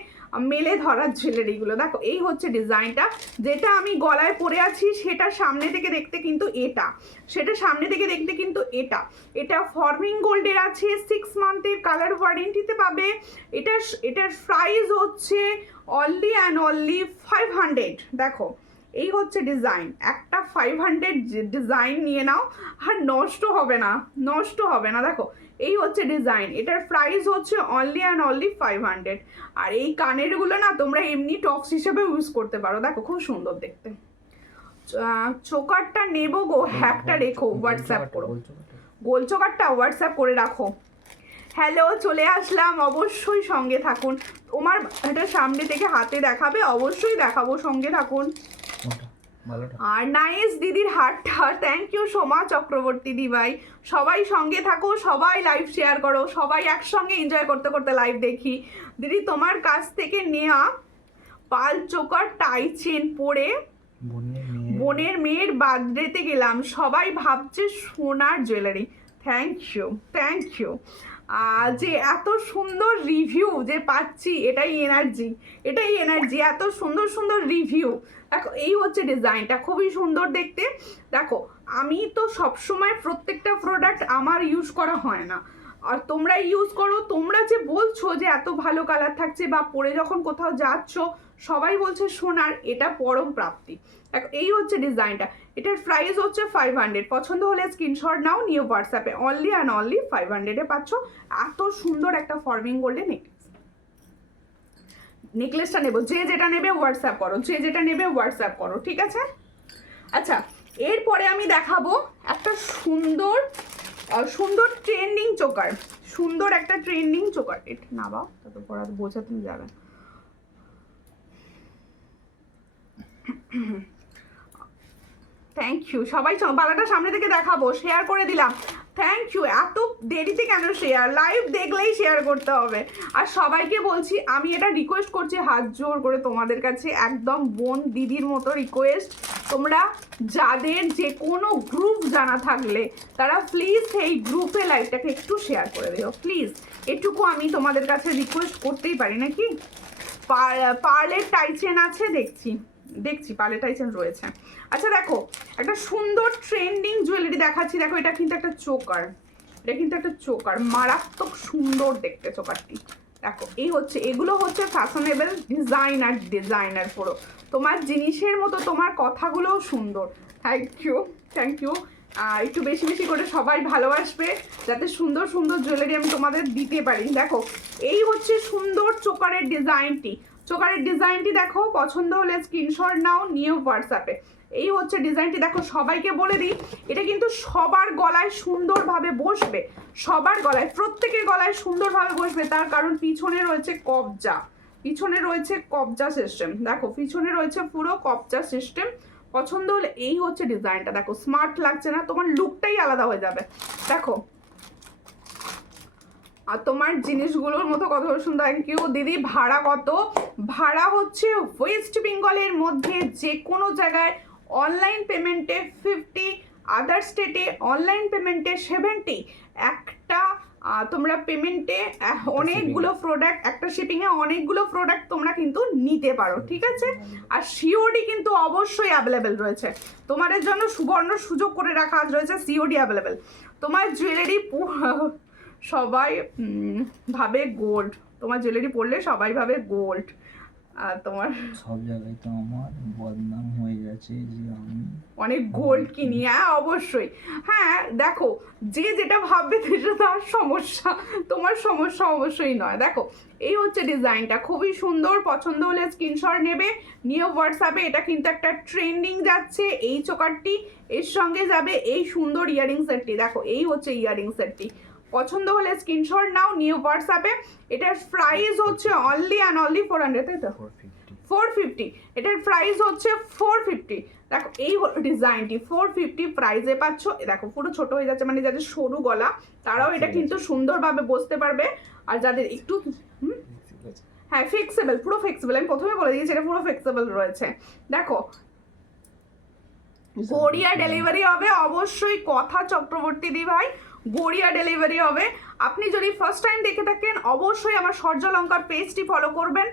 মেলে ধরার জুয়েলারিগুলো। দেখো এই হচ্ছে ডিজাইনটা, যেটা আমি গলায় পরে আছি সেটা সামনে থেকে দেখতে কিন্তু এটা, সেটা সামনে থেকে দেখতে কিন্তু এটা। এটা ফর্মিং গোল্ডের আছে, 6 মান্থের কালার ওয়ারেন্টিতে পাবে। এটার প্রাইস হচ্ছে অনলি অ্যান্ড অনলি 500। দেখো এই হচ্ছে ডিজাইন, একটা 500 ডিজাইন নিয়ে নাও, আর নষ্ট হবে না, নষ্ট হবে না। দেখো এই হচ্ছে ডিজাইন, এটার প্রাইস হচ্ছে অনলি অ্যান্ড অনলি 500। আর এই কানেরগুলো না তোমরা এমনি টপস হিসেবে ইউজ করতে পারো। দেখো খুব সুন্দর দেখতে। চোকারটা নেবো গো, হ্যাকটা রেখো, হোয়াটসঅ্যাপ করো। গোল চোকারটা হোয়াটসঅ্যাপ করে রাখো। হ্যালো, চলে আসলাম, অবশ্যই সঙ্গে থাকুন। তোমার এটা সামনে থেকে হাতে দেখাবে, অবশ্যই দেখাবো, সঙ্গে থাকুন। আর নাইস দিদির হাতটা, থ্যাংক ইউ সোমা চক্রবর্তী দি ভাই। সবাই সঙ্গে থাকো, সবাই লাইভ শেয়ার করো, সবাই একসঙ্গে এনজয় করতে করতে লাইভ দেখি। দিদি তোমার কাছ থেকে নেওয়া পাল চোকার টাই চেন পরে বোনের মেয়ের বার্থডেতে গেলাম, সবাই ভাবছে সোনার jewellery. Thank you, thank you. যে এত সুন্দর রিভিউ যে পাচ্ছি, এটাই এনার্জি, এটাই এনার্জি, এত সুন্দর সুন্দর রিভিউ। দেখো এই হচ্ছে ডিজাইনটা, খুবই সুন্দর দেখতে। দেখো আমি তো সবসময় প্রত্যেকটা প্রোডাক্ট আমার ইউজ করা হয় না, আর তোমরা ইউজ করো। তোমরা যে বলছো যে এত ভালো কালার থাকছে, বা পরে যখন কোথাও যাচ্ছ সবাই বলছে সোনার, এটা পরম প্রাপ্তি। দেখো এই হচ্ছে ডিজাইনটা, এটার প্রাইস হচ্ছে 500। পছন্দ হলে স্ক্রিনশট নাও, নিয়ে হোয়াটসঅ্যাপে অনলি অ্যান্ড অনলি 500-এ পাচ্ছ এত সুন্দর একটা ফর্মিং গোল্ডের নেকলেস। নেকলেসটা নেবো, যে যেটা নেবে হোয়াটসঅ্যাপ করো, যে যেটা নেবে হোয়াটসঅ্যাপ করো, ঠিক আছে? আচ্ছা, এরপরে আমি দেখাবো একটা সুন্দর সুন্দর ট্রেন্ডিং চোকার, সুন্দর একটা ট্রেন্ডিং চোকার। এটা না বাবা, তত পড়া বোঝাতে যাবে। থ্যাংক ইউ সবাই, বালাটা সামনে থেকে দেখাবো, শেয়ার করে দিলাম। থ্যাংক ইউ, এত দেরিতে কেন শেয়ার? লাইভ দেখলেই শেয়ার করতে হবে। আর সবাইকে বলছি, আমি এটা রিকোয়েস্ট করছি হাত জোর করে তোমাদের কাছে, একদম বোন দিদির মতো রিকোয়েস্ট। তোমরা যাদের যে কোনো গ্রুপ জানা থাকলে তারা প্লিজ সেই গ্রুপে লাইভটাকে একটু শেয়ার করে দিও প্লিজ। এটুকু আমি তোমাদের কাছে রিকোয়েস্ট করতেই পারি নাকি? পার্লের টাইচেন আছে, দেখছি পার্লের টাইচেন রয়েছে। আচ্ছা দেখো, একটা সুন্দর ট্রেন্ডিং জুয়েলারি দেখাচ্ছি। দেখো এটা কিন্তু একটা চোকার, এটা কিন্তু একটা চোকার, মারাত্মক সুন্দর দেখতে চোকারটি। দেখো এই হচ্ছে, এগুলো হচ্ছে ফ্যাশনেবল ডিজাইনার পুরো। তোমার জিনিসের মতো তোমার কথাগুলোও সুন্দর। Thank you. একটু বেশি বেশি করে সবাই ভালোবাসবে, যাতে সুন্দর সুন্দর জুয়েলারি আমি তোমাদের দিতে পারি। দেখো এই হচ্ছে সুন্দর চোকারের ডিজাইনটি, চোকারের ডিজাইনটি দেখো, পছন্দ হলে স্ক্রিনশট নাও, নিয়ে হোয়াটসঅ্যাপে। এই হচ্ছে ডিজাইনটি। দেখো সবাইকে বলে দিই, এটা কিন্তু সবার গলায় সুন্দরভাবে বসবে, সবার গলায়, প্রত্যেকের গলায় সুন্দরভাবে বসবে। তার কারণ পিছনে রয়েছে কবজা, পিছনে রয়েছে কবজা সিস্টেম। দেখো পিছনে রয়েছে পুরো কবজা সিস্টেম। পছন্দ হলে এই হচ্ছে ডিজাইনটা। দেখো স্মার্ট লাগছে না? তোমার লুকটাই আলাদা হয়ে যাবে। দেখো আর তোমার জিনিসগুলোর মতো কত সুন্দর। থ্যাংক ইউ দিদি। ভাড়া কত? ভাড়া হচ্ছে ওয়েস্ট বেঙ্গলের মধ্যে যে কোনো জায়গায় অনলাইন পেমেন্টে 50, আদার স্টেটে অনলাইন পেমেন্টে 70। একটা তোমরা পেমেন্টে অনেকগুলো প্রোডাক্ট, একটা শিপিংয়ে অনেকগুলো প্রোডাক্ট তোমরা কিন্তু নিতে পারো, ঠিক আছে? আর সিওডি কিন্তু অবশ্যই অ্যাভেলেবেল রয়েছে তোমাদের জন্য, সুবর্ণ সুযোগ করে রাখা রয়েছে, সিওডি অ্যাভেলেবেল। তোমার জুয়েলারি সবাই ভাবে গোল্ড, তোমার জুয়েলারি পরলে সবাই ভাবে গোল্ড। আর তোমার সব জায়গায় তো আমার বদনাম হয়ে গেছে যে আমি অনেক গোল্ড কিনি। হ্যাঁ অবশ্যই, হ্যাঁ দেখো যে যেটা ভাববে সেটা তার সমস্যা, তোমার সমস্যা অবশ্যই নয়। দেখো এই হচ্ছে ডিজাইনটা, খুবই সুন্দর। পছন্দ হলে স্ক্রিনশট নেবে, নিয়ে হোয়াটসঅ্যাপে। এটা কিন্তু একটা ট্রেন্ডিং যাচ্ছে এই চোকারটি, এর সঙ্গে যাবে এই সুন্দর ইয়ারিং সেটটি। দেখো এই হচ্ছে ইয়ারিং সেটটি, পছন্দ হলে স্ক্রিনশট নাও, নিয়ে হোয়াটসঅ্যাপে। এটার প্রাইস হচ্ছে অনলি অ্যান্ড অনলি 400, তাই তো? 450। এটার প্রাইস হচ্ছে 450। দেখো এই হলো ডিজাইনটি, 450 প্রাইসে পাচ্ছ। দেখো পুরো ছোট হয়ে যাচ্ছে, মানে যাদের সরু গলা তারাও এটা কিন্তু সুন্দরভাবে বসতে পারবে। আর যাদের একটু হ্যাঁ ফ্লেক্সিবল, পুরো ফ্লেক্সিবল, আমি প্রথমে বলে দিয়েছি এটা পুরো ফ্লেক্সিবল রয়েছে। দেখো গড়িয়া ডেলিভারি হবে অবশ্যই, কথা চক্রবর্তী দি ভাই, গড়িয়া ডেলিভারি হবে। আপনি যদি ফার্স্ট টাইম দেখে থাকেন অবশ্যই আমার সূর্যালঙ্কার পেজটি ফলো করবেন।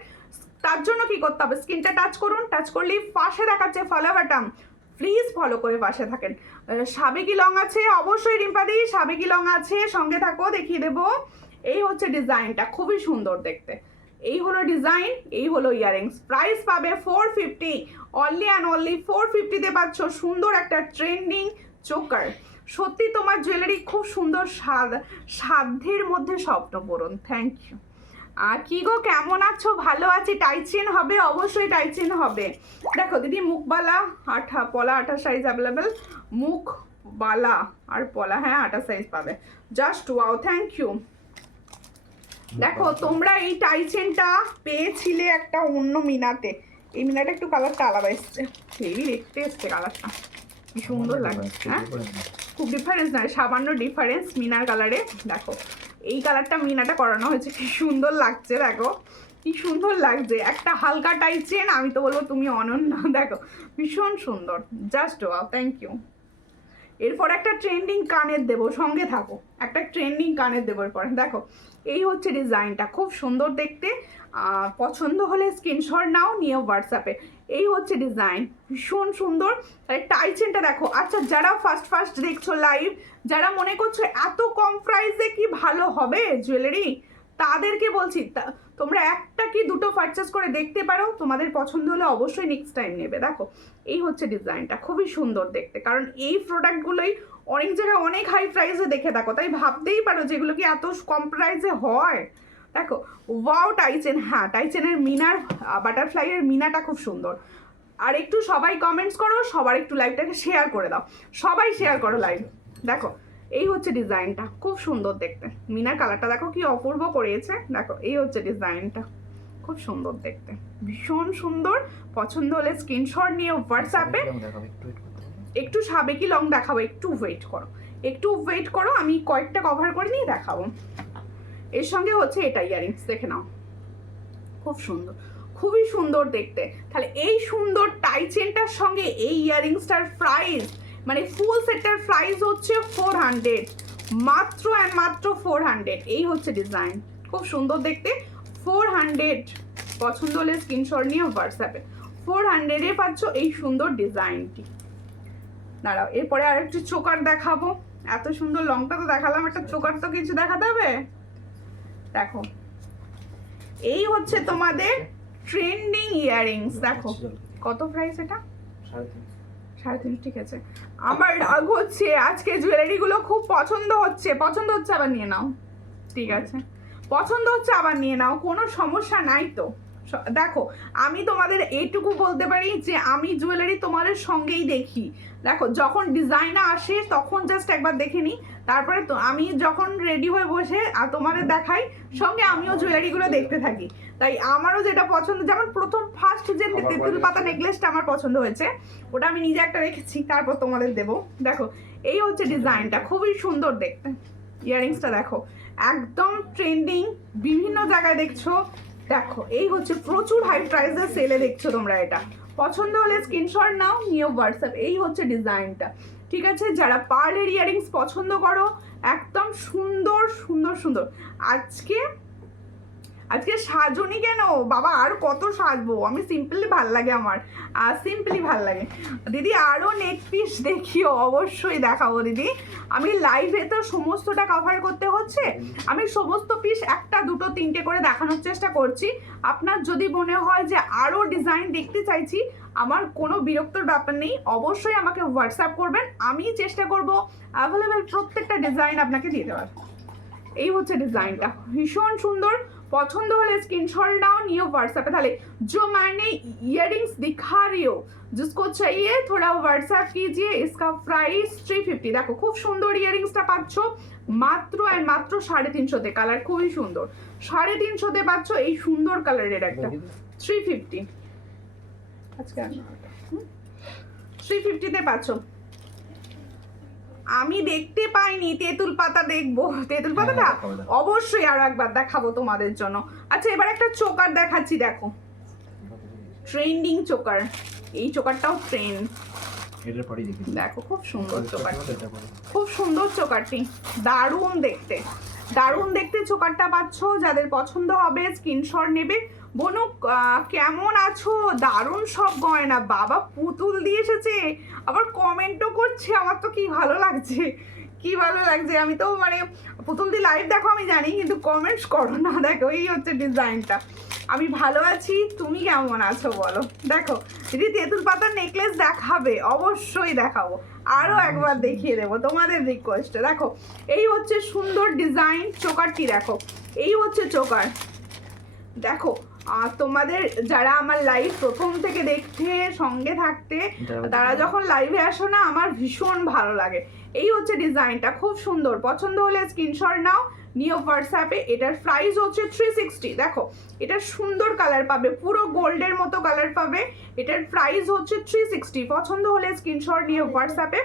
তার জন্য কি করতে হবে? স্ক্রিনটা টাচ করুন, টাচ করলেই পাশে দেখাচ্ছে ফলো বাটন, প্লিজ ফলো করে পাশে থাকেন। সাবেকি লং আছে অবশ্যই, রিম্পাদি সাবেকি লং আছে, সঙ্গে থাকো দেখিয়ে দেবো। এই হচ্ছে ডিজাইনটা, খুবই সুন্দর দেখতে। এই হলো ডিজাইন, এই হলো ইয়ারিংস। প্রাইস পাবে 450, অনলি অ্যান্ড অনলি 450-তে পাচ্ছ সুন্দর একটা ট্রেন্ডিং চোকার। সত্যি তোমার জুয়েলারি খুব সুন্দর, সাধ্যের মধ্যে স্বপ্নপূরণ। Thank you. কি গো কেমন আছো? ভালো আছি। টাইচেন হবে অবশ্যই, টাইচেন হবে। দেখো দিদি মুখবালা পলা 28 সাইজ অ্যাভেলেবেল, মুখবালা আর পলা হ্যাঁ 28 সাইজ পাবে। Just wow, thank you. দেখো তোমরা এই টাইচেনটা পেয়েছিলে একটা অন্য মিনাতে, এই মিনাটা একটু কালারটা আলাদা এসছে, হেভি দেখতে এসছে কালারটা, কি সুন্দর লাগছে। হ্যাঁ খুব ডিফারেন্স নয়, সামান্য ডিফারেন্স মিনার কালারে। দেখো এই কালারটা মিনাটা করানো হয়েছে, কি সুন্দর লাগছে। দেখো কি সুন্দর লাগছে, একটা হালকা টাইচেন, আমি তো বলবো তুমি অনন্য। দেখো ভীষণ সুন্দর, জাস্ট ওয়াও, থ্যাংক ইউ। এরপর একটা ট্রেন্ডিং কানের দেবো, সঙ্গে থাকো, একটা ট্রেন্ডিং কানের দেবো এরপরে। দেখো এই হচ্ছে ডিজাইনটা, খুব সুন্দর দেখতে। পছন্দ হলে স্ক্রিনশট নাও, নিয়ে হোয়াটসঅ্যাপে। এই হচ্ছে ডিজাইন, ভীষণ সুন্দর। টাই চেনটা দেখো। আচ্ছা, যারা ফার্স্ট দেখছো লাইভ, যারা মনে করছো এত কম প্রাইসে কি ভালো হবে জুয়েলারি, তাদেরকে বলছি তোমরা একটা কি দুটো পারচেস করে দেখতে পারো, তোমাদের পছন্দ হলে অবশ্যই নেক্সট টাইম নেবে। দেখো এই হচ্ছে ডিজাইনটা, খুবই সুন্দর দেখতে। কারণ এই প্রোডাক্টগুলোই অনেক জায়গায় অনেক হাই প্রাইসে দেখে থাকো, তাই ভাবতেই পারো যেগুলো কি এত কম প্রাইসে হয়। দেখো ওয়াও টাইচেন, হ্যাঁ টাইচেনের মিনার, বাটারফ্লাইয়ের মিনাটা খুব সুন্দর। আর একটু সবাই কমেন্টস করো, সবার একটু লাইভটাকে শেয়ার করে দাও, সবাই শেয়ার করো লাইভ। দেখো এই হচ্ছে ডিজাইনটা, খুব সুন্দর দেখতে। মিনার কালারটা দেখো কি অপূর্ব করিয়েছে। দেখো এই হচ্ছে ডিজাইনটা, খুব সুন্দর দেখতে, ভীষণ সুন্দর। পছন্দ হলে স্ক্রিনশট নিয়ে হোয়াটসঅ্যাপে। একটু সাবেকি লং দেখাবো, একটু ওয়েট করো, একটু ওয়েট করো, আমি কয়েকটা কভার করে নিয়ে দেখাবো। এর সঙ্গে হচ্ছে এটা ইয়ারিংস, দেখে নাও, খুব সুন্দর, খুবই সুন্দর দেখতে। তাহলে এই সুন্দর টাই চেনটার সঙ্গে এই ইয়ারিংসটার প্রাইস, মানে ফুল সেটটার প্রাইস হচ্ছে 400, মাত্র অ্যান্ড মাত্র 400। এই হচ্ছে ডিজাইন, খুব সুন্দর দেখতে, 400। পছন্দ হলে স্ক্রিনশট নিয়ে হোয়াটসঅ্যাপে। 400-এ পাচ্ছ এই সুন্দর ডিজাইনটি। দাঁড়াও, এরপরে আর একটু চোকার দেখাবো। এত সুন্দর লংটা তো দেখালাম, একটা চোকার তো কিছু দেখাতে হবে। দেখো এই হচ্ছে তোমাদের ট্রেন্ডিং ইয়ারিংস। দেখো কত প্রাইস এটা? 3.5। ঠিক আছে, আমার রাগ হচ্ছে, আজকে জুয়েলারিগুলো খুব পছন্দ হচ্ছে আবার নিয়ে নাও, ঠিক আছে, পছন্দ হচ্ছে আবার নিয়ে নাও, কোনো সমস্যা নাই তো। দেখো আমি তোমাদের এইটুকু বলতে পারি যে আমি জুয়েলারি তোমাদের সঙ্গেই দেখি। দেখো যখন ডিজাইন আসে তখন জাস্ট একবার দেখে নিই, তারপরে তো আমি যখন রেডি হয়ে বসে আর তোমাদের দেখাই, সঙ্গে আমিও জুয়েলারিগুলো দেখতে থাকি। তাই আমারও যেটা পছন্দ, যেমন ফার্স্ট যে তেঁতুল পাতা নেকলেসটা আমার পছন্দ হয়েছে, ওটা আমি নিজে একটা রেখেছি, তারপর তোমাদের দেবো। দেখো এই হচ্ছে ডিজাইনটা, খুবই সুন্দর দেখতে। ইয়ারিংসটা দেখো একদম ট্রেন্ডিং, বিভিন্ন জায়গায় দেখছো। দেখো এই হচ্ছে প্রচুর হাই প্রাইসের সেলে দেখছো তোমরা, এটা পছন্দ হলে স্ক্রিনশট নাও, নিয়ে হোয়াটসঅ্যাপ। এই হচ্ছে ডিজাইনটা, ঠিক আছে। যারা পার্লের ইয়ারিংস পছন্দ করো, একদম সুন্দর সুন্দর সুন্দর। আজকে সাজনি কেন বাবা, আর কত সাজবো আমি, সিম্পলি ভাল লাগে আমার, সিম্পলি ভাল লাগে। দিদি আরও নেক পিস দেখিও, অবশ্যই দেখাবো দিদি। আমি লাইভে তো সমস্তটা কভার করতে হচ্ছে, আমি সমস্ত পিস একটা দুটো তিনটে করে দেখানোর চেষ্টা করছি। আপনার যদি মনে হয় যে আরও ডিজাইন দেখতে চাইছি, আমার কোনো বিরক্তর ব্যাপার নেই, অবশ্যই আমাকে হোয়াটসঅ্যাপ করবেন, আমি চেষ্টা করব অ্যাভেলেবেল প্রত্যেকটা ডিজাইন আপনাকে দিয়ে দেওয়ার। এই হচ্ছে ডিজাইনটা, ভীষণ সুন্দর। पसंद होले स्क्रीनशॉट डाउन नियो व्हाट्सएप पे। ताले जो मैंने इयररिंग्स दिखा रही हो, जिसको चाहिए थोड़ा व्हाट्सएप कीजिए। इसका प्राइस 350। देखो खूब सुंदर इयररिंग्सটা পাচ্ছ মাত্র আর মাত্র 350 তে। কালার খুবই সুন্দর, 350 তে পাচ্ছ এই সুন্দর কালারের একটা 350। আজকে 350 তে পাচ্ছ। আমি দেখতে পাইনি, তেঁতুল পাতা দেখবো, তেঁতুল পাতাটা অবশ্যই আরো একবার দেখাবো তোমাদের জন্য। আচ্ছা এবার একটা চোকার দেখাচ্ছি, দেখো ট্রেন্ডিং চোকার, এই চোকারটাও ট্রেন্ড। দেখো খুব সুন্দর চোকারটি, খুব সুন্দর চোকারটি, দারুণ দেখতে, দারুণ দেখতে চোকারটা পাচ্ছ। যাদের পছন্দ হবে স্ক্রিনশট নেবে। বনু কেমন আছো? দারুণ সব গয়না, বাবা পুতুল দিয়ে এসেছে, আবার কমেন্টও করছে। আমার তো কি ভালো লাগছে, কি ভালো লাগছে। আমি তো মানে পুতুল দিয়ে লাইভ দেখো আমি জানি, কিন্তু কমেন্টস করো না। দেখো এই হচ্ছে ডিজাইনটা। আমি ভালো আছি, তুমি কেমন আছো বলো। দেখো যদি তেঁতুল পাতার নেকলেস দেখাবে অবশ্যই দেখাবো, আরও একবার দেখিয়ে দেবো তোমাদের রিকোয়েস্টে। দেখো এই হচ্ছে সুন্দর ডিজাইন চোকারটি, দেখো এই হচ্ছে চোকার। দেখো তোমাদের যারা আমার লাইভ প্রথম থেকে দেখতে সঙ্গে থাকতে, তারা যখন লাইভে আসো না, আমার ভীষণ ভালো লাগে। এই হচ্ছে ডিজাইনটা, খুব সুন্দর। পছন্দ হলে স্ক্রিনশট নাও, নিও হোয়াটসঅ্যাপে। এটার প্রাইস হচ্ছে 360। দেখো এটা সুন্দর কালার পাবে, পুরো গোল্ডের মতো কালার পাবে। এটার প্রাইস হচ্ছে 360। পছন্দ হলে স্ক্রিনশট নিয়ে হোয়াটসঅ্যাপে।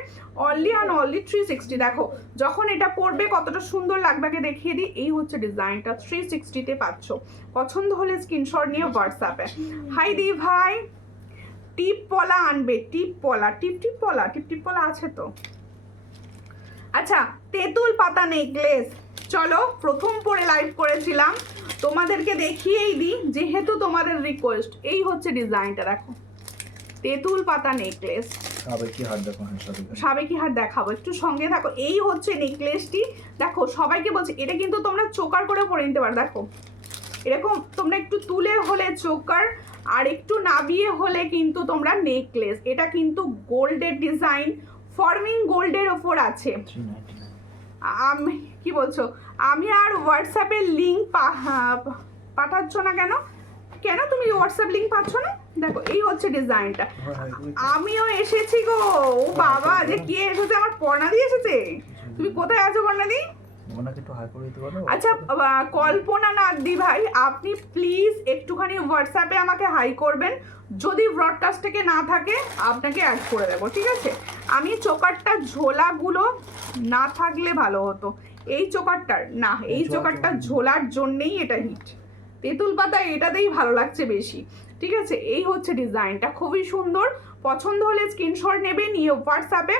Only and only 360। দেখো যখন এটা পরবে কতটা সুন্দর লাগবে আগে দেখিয়ে দিই। এই হচ্ছে ডিজাইনটা, 360-তে পাচ্ছ। পছন্দ হলে স্ক্রিনশট নিয়ে হোয়াটসঅ্যাপে। হাই দি ভাই, টিপ পলা আনবে, টিপ পলা, টিপ পলা, টিপ পলা আছে তো? আচ্ছা, তেঁতুল পাতা নেকলেস, চলো প্রথম পরে লাইভ করেছিলাম, তোমাদেরকে দেখিয়েই দিই যেহেতু তোমাদের রিকোয়েস্ট। এই হচ্ছে ডিজাইনটা, দেখো তেঁতুল পাতা নেকলেস। সাবেকি হাত দেখো, হ্যাঁ সাবেকি হার দেখাবো, একটু সঙ্গে থাকো। এই হচ্ছে নেকলেসটি, দেখো সবাইকে বলছি এটা কিন্তু তোমরা চোকার করে পরে নিতে পারো। দেখো এরকম তোমরা একটু তুলে হলে চোকার, আর একটু নাবিয়ে হলে কিন্তু তোমরা নেকলেস। এটা কিন্তু গোল্ডের ডিজাইন, ফর্মিং গোল্ডের ওপর আছে। আমি কি বলছো, আমি আর হোয়াটসঅ্যাপের লিঙ্ক পাঠাচ্ছ না কেন? কেন তুমি হোয়াটসঅ্যাপ লিঙ্ক পাচ্ছ না? দেখো এই হচ্ছে ডিজাইনটা। আমিও এসেছি গো, ও বাবা যে কে এসেছে, আমার পর্ণা দিয়ে এসেছে। তুমি কোথায় আছো পর্ণা দি? ওনাকে একটু হাই করে দিতে পারো? আচ্ছা কল্পনা নাথদি ভাই, আপনি প্লিজ একটুখানি হোয়াটসঅ্যাপে আমাকে হাই করবেন। যদি ব্রডকাস্ট থেকে না থাকে আপনাকে অ্যাড করে দেবো, ঠিক আছে? আমি চোকারটা ঝোলাগুলো না থাকলে ভালো হতো, এই চোকারটার না, এই চোকারটা ঝোলার জন্যেই এটা হিট। তেঁতুল পাতা এটাতেই ভালো লাগছে বেশি, ঠিক আছে? এই হচ্ছে ডিজাইনটা, খুবই সুন্দর। পছন্দ হলে স্ক্রিনশট নেবে, নিয়ে হোয়াটসঅ্যাপে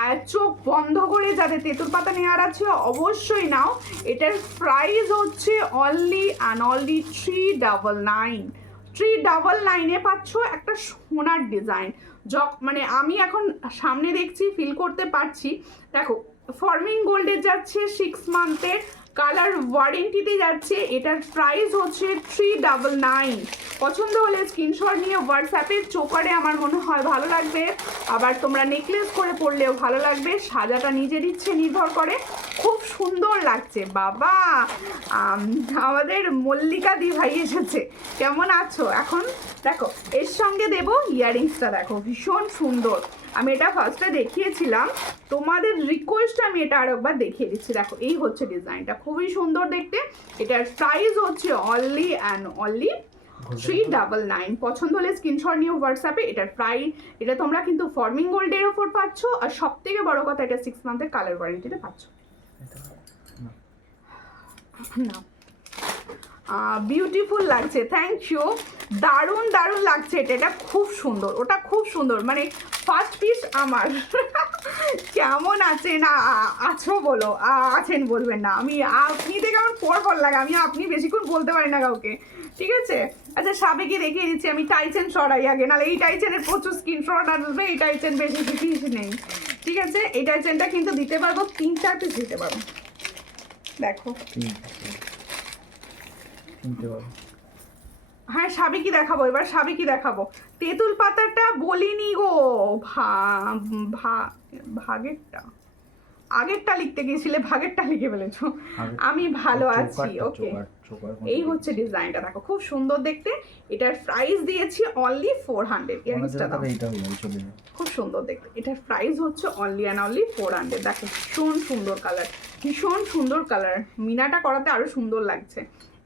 আর চোখ বন্ধ করে যাদের তেঁতুল পাতা নেওয়ার আছে অবশ্যই নাও। এটার প্রাইস হচ্ছে অনলি অ্যান্ড অনলি 399। 399-এ পাচ্ছ একটা সোনার ডিজাইন। মানে আমি এখন সামনে দেখছি, ফিল করতে পারছি। দেখো ফর্মিং গোল্ডের যাচ্ছে 6 মান্থের, কালার ওয়ারেন্টিতে যাচ্ছে। এটার প্রাইস হচ্ছে 399। পছন্দ হলে স্ক্রিনশট নিয়ে হোয়াটসঅ্যাপে চোকারে আমার মনে হয় ভালো লাগবে, আবার তোমরা নেকলেস করে পরলেও ভালো লাগবে। সাজাটা নিজের ইচ্ছে নির্ভর করে, খুব সুন্দর লাগছে। বাবা আমাদের মল্লিকা দি ভাই এসেছে, কেমন আছো? এখন দেখো এর সঙ্গে দেবো ইয়াররিংসটা, দেখো ভীষণ সুন্দর। আমি এটা ফার্স্টে দেখিয়েছিলাম, তোমাদের রিকোয়েস্ট আমি এটা আরেকবার দেখিয়ে দিচ্ছি। দেখো এই হচ্ছে ডিজাইনটা, খুবই সুন্দর দেখতে। এটার প্রাইস হচ্ছে অনলি অ্যান্ড অনলি 399। পছন্দ হলে স্ক্রিনশট নিয়ে হোয়াটসঅ্যাপে। এটার প্রাইস, এটা তোমরা কিন্তু ফর্মিং গোল্ডের ওপর পাচ্ছ, আর সব থেকে বড় কথা এটা 6 মান্থের কালার ওয়ারেন্টিতে পাচ্ছ। না বিউটিফুল লাগছে, থ্যাংক ইউ, দারুণ দারুণ লাগছে। এটা খুব সুন্দর, ওটা খুব সুন্দর, মানে ফার্স্ট পিস আমার। কেমন আছে না আছো বলো, আছেন বলবেন না। আমি আপনি থেকে আমার পর লাগে, আমি আপনি বেশিক্ষণ বলতে পারি না কাউকে, ঠিক আছে? আচ্ছা সাবেকি দেখিয়ে দিচ্ছি আমি, টাইচেন সরাই আগে, নাহলে এই টাইচেনের প্রচুর স্ক্রিনশট আসবে। এই টাইচেন বেশি পিস নেই, ঠিক আছে? এই টাইচেনটা কিন্তু দিতে পারবো 3-4 পিস দিতে পারবো। দেখো হ্যাঁ সাবেকি দেখাবো, এবার সাবেকি দেখাবো। তেঁতুল পাতাটা বলিনি গো, ভাগেরটা, আগেরটা লিখতে গিয়েছিলে, ভাগেরটা লিখে ফেলেছো। আমি ভালো আছি, ওকে। এই হচ্ছে ডিজাইনটা, দেখো খুব সুন্দর দেখতে। এটার প্রাইস দিয়েছি অনলি 400। ইয়ারিংসটা দাও, খুব সুন্দর দেখতে। এটার প্রাইস হচ্ছে অনলি অ্যান্ড অনলি 400। দেখো ভীষণ সুন্দর কালার, ভীষণ সুন্দর কালার, মিনাটা করাতে আরো সুন্দর লাগছে।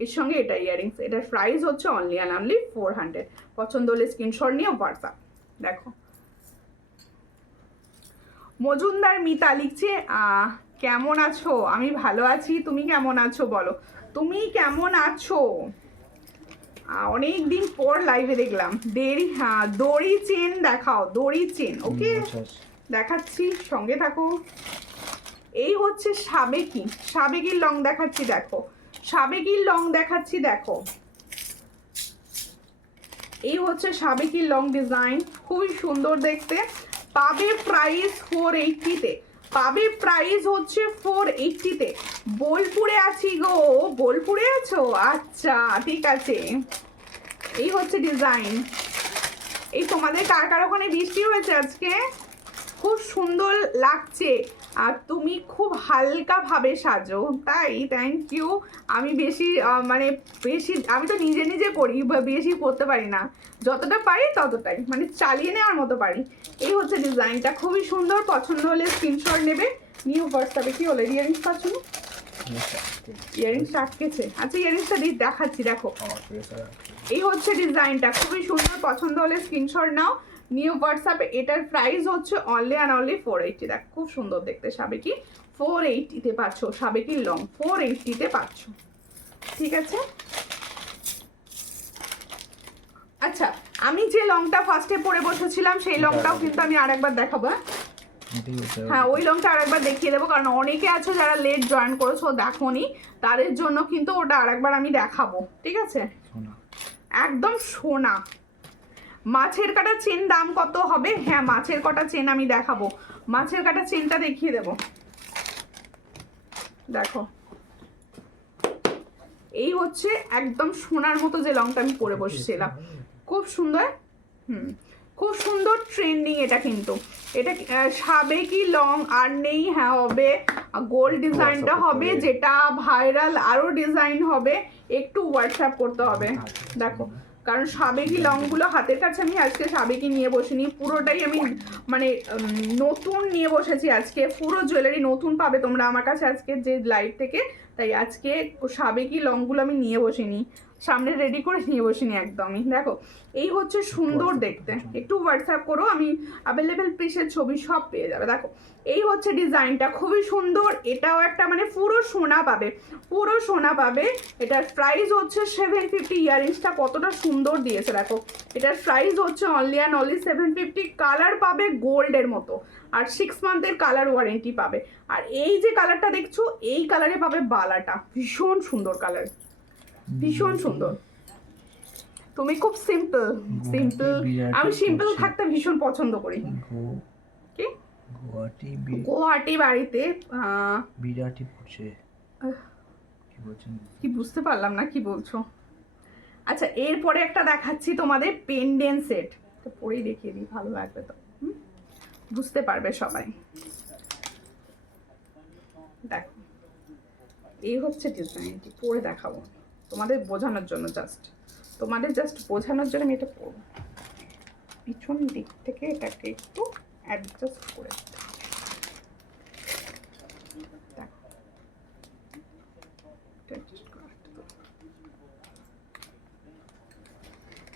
এর সঙ্গে এটা ইয়ারিংস, এটার প্রাইস হচ্ছে অনলি অ্যান্ড অনলি 400। পছন্দ হলে স্ক্রিনশট নিয়ে হোয়াটসঅ্যাপ। দেখো মজুমদার মিতা লিখছে কেমন আছো? আমি ভালো আছি, তুমি কেমন আছো বলো, তুমি কেমন আছো? অনেক দিন পর লাইভে দেখলাম। দড়ি চেন দেখাও, দড়ি চেন, ওকে দেখাচ্ছি, সঙ্গে থাকো। এই হচ্ছে সাবেকি, সাবেকির লং দেখাচ্ছি, দেখো সাবেকির লং দেখাচ্ছি, দেখো এই হচ্ছে সাবেকির লং ডিজাইন, খুবই সুন্দর দেখতে। পাবে প্রাইস 480-তে, পাবে প্রাইস হচ্ছে 480-তে। বোলপুরে আছি গো, বোলপুরে আছো? আচ্ছা ঠিক আছে। এই হচ্ছে ডিজাইন। এই তোমাদের কার কার ওখানে বৃষ্টি হয়েছে আজকে? খুব সুন্দর লাগছে, আর তুমি খুব হালকা ভাবে সাজো, তাই থ্যাংক ইউ। আমি বেশি মানে বেশি আমি তো নিজে নিজে করি, বেশি করতে পারি না, যতটা পারি ততটাই, মানে চালিয়ে নেওয়ার মতো পারি। এই হচ্ছে ডিজাইনটা, খুবই সুন্দর। পছন্দ হলে স্ক্রিনশট নেবে, নিউ হোয়াটসঅ্যাপে। কি হলো, ইয়ারিংস পাচ্ছ না? ইয়ারিংসটা আটকেছে, আচ্ছা ইয়ারিংসটা দেখাচ্ছি, দেখো এই হচ্ছে ডিজাইনটা, খুবই সুন্দর। পছন্দ হলে স্ক্রিনশট নাও, নিউ হোয়াটসঅ্যাপে। এটার প্রাইস হচ্ছে অনলি অ্যান্ড অনলি 480। দেখ খুব সুন্দর দেখতে, সাবেকি 480-তে পাচ্ছ, সাবেকির লং 480-তে পাচ্ছ, ঠিক আছে? আচ্ছা আমি যে লংটা ফার্স্টে পরে বসেছিলাম সেই লংটাও কিন্তু আমি আরেকবার দেখাবো। এটাই ওটা। হ্যাঁ ওই লংটা আরেকবার দেখিয়ে দেবো, কারণ অনেকে আছে যারা লেট জয়েন করেছো দেখোনি, তাদের জন্য কিন্তু ওটা আরেকবার আমি দেখাবো, ঠিক আছে? সোনা। একদম সোনা। মাছের কাটা চেন দাম কত হবে? হ্যাঁ মাছের কাটা চেন আমি দেখাবো, মাছের কাটা চেনটা দেখিয়ে দেবো। দেখো এই হচ্ছে একদম সোনার মতো যে লংটা আমি পরে বসেছিলাম, খুব সুন্দর। খুব সুন্দর ট্রেন্ডিং এটা, কিন্তু এটা সাবেকি লং আর নেই, হ্যাঁ হবে গোল্ড ডিজাইনটা হবে, যেটা ভাইরাল আরো ডিজাইন হবে, একটু হোয়াটসঅ্যাপ করতে হবে। দেখো কারণ সাবেকি লংগুলো হাতের কাছে আমি আজকে সাবেকি নিয়ে বসিনি, পুরোটাই আমি মানে নতুন নিয়ে বসেছি আজকে, পুরো জুয়েলারি নতুন পাবে তোমরা আমার কাছে আজকে যে লাইভ থেকে। তাই আজকে সাবেকি লংগুলো আমি নিয়ে বসিনি, সামনে রেডি করে নিয়ে বসিনি একদমই। দেখো এই হচ্ছে সুন্দর দেখতে, একটু হোয়াটসঅ্যাপ করো, আমি অ্যাভেলেবেল পিসের ছবি সব পেয়ে যাবে। দেখো এই হচ্ছে ডিজাইনটা, খুবই সুন্দর, এটাও একটা মানে পুরো সোনা পাবে, পুরো সোনা পাবে। এটার প্রাইস হচ্ছে 750। ইয়াররিংসটা কতটা সুন্দর দিয়েছে দেখো, এটার প্রাইস হচ্ছে অনলি অ্যান্ড অনলি 750। কালার পাবে গোল্ডের মতো, আর 6 মান্থের কালার ওয়ারেন্টি পাবে। আর এই যে কালারটা দেখছো এই কালারে পাবে বালাটা, ভীষণ সুন্দর কালার, ভীষণ সুন্দর। তুমি খুব সিম্পল, আমি সিম্পল থাকতে ভীষণ পছন্দ করি। কি গুয়াহাটি বাড়িতে বিরাটি পড়ছে, কি বলছেন কি বুঝতে পারলাম না কি বলছো। আচ্ছা এরপরে একটা দেখাচ্ছি তোমাদের পেন্ডেন্ট সেট, তো পরেই দেখিয়ে দিই, ভালো লাগবে তো, বুঝতে পারবে সবাই। দেখো এই হচ্ছে ডিজাইনটি, পরে দেখাবো তোমাদের বোঝানোর জন্য, জাস্ট বোঝানোর জন্য আমি এটা পরবো। পিছন দিক থেকে এটাকে একটু অ্যাডজাস্ট করে দিতে হবে।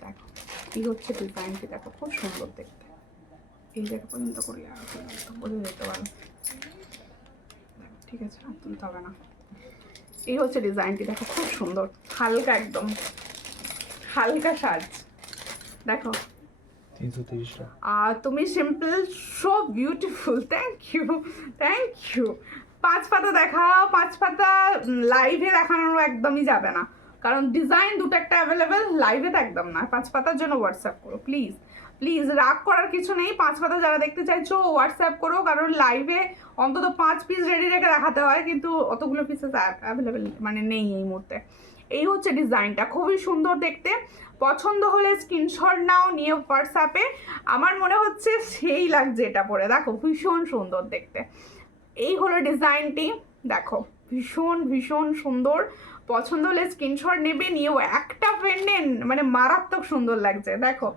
দেখো এই হচ্ছে ডিজাইনটি, দেখো খুব সুন্দর দেখতে, এই জায়গা পর্যন্ত করলে আর করে দিতে পারো, ঠিক আছে? আর তুলতে হবে না। এই হচ্ছে ডিজাইনটি, দেখো খুব সুন্দর, হালকা একদম হালকা সাজ। দেখো 330 টাকা। আর তুমি simple so beautiful, thank you. 5 পাতা দেখাও, 5 পাতা লাইভে দেখানোর একদমই যাবে না, কারণ ডিজাইন দুটো একটা অ্যাভেলেবেল, লাইভে তো একদম না। 5 পাতার জন্য হোয়াটসঅ্যাপ করো প্লিজ, রাগ করার কিছু নেই। 5 পাতা যারা দেখতে চাইছো হোয়াটসঅ্যাপ করো, কারণ লাইভে অন্তত 5 পিস রেডি রেখে দেখাতে হয়, কিন্তু অতগুলো পিসেস অ্যাভেলেবেল মানে নেই এই মুহূর্তে। এই হচ্ছে ডিজাইনটা, খুবই সুন্দর দেখতে। পছন্দ হলে স্ক্রিনশট নাও, নিয়ে হোয়াটসঅ্যাপে। আমার মনে হচ্ছে সেই লাগছে এটা পরে, দেখো ভীষণ সুন্দর দেখতে। এই হলো ডিজাইনটি, দেখো ভীষণ সুন্দর। পছন্দ হলে স্ক্রিনশট নেবে, নিয়েও একটা পেন্ডেন্ট মানে মারাত্মক সুন্দর লাগছে। দেখো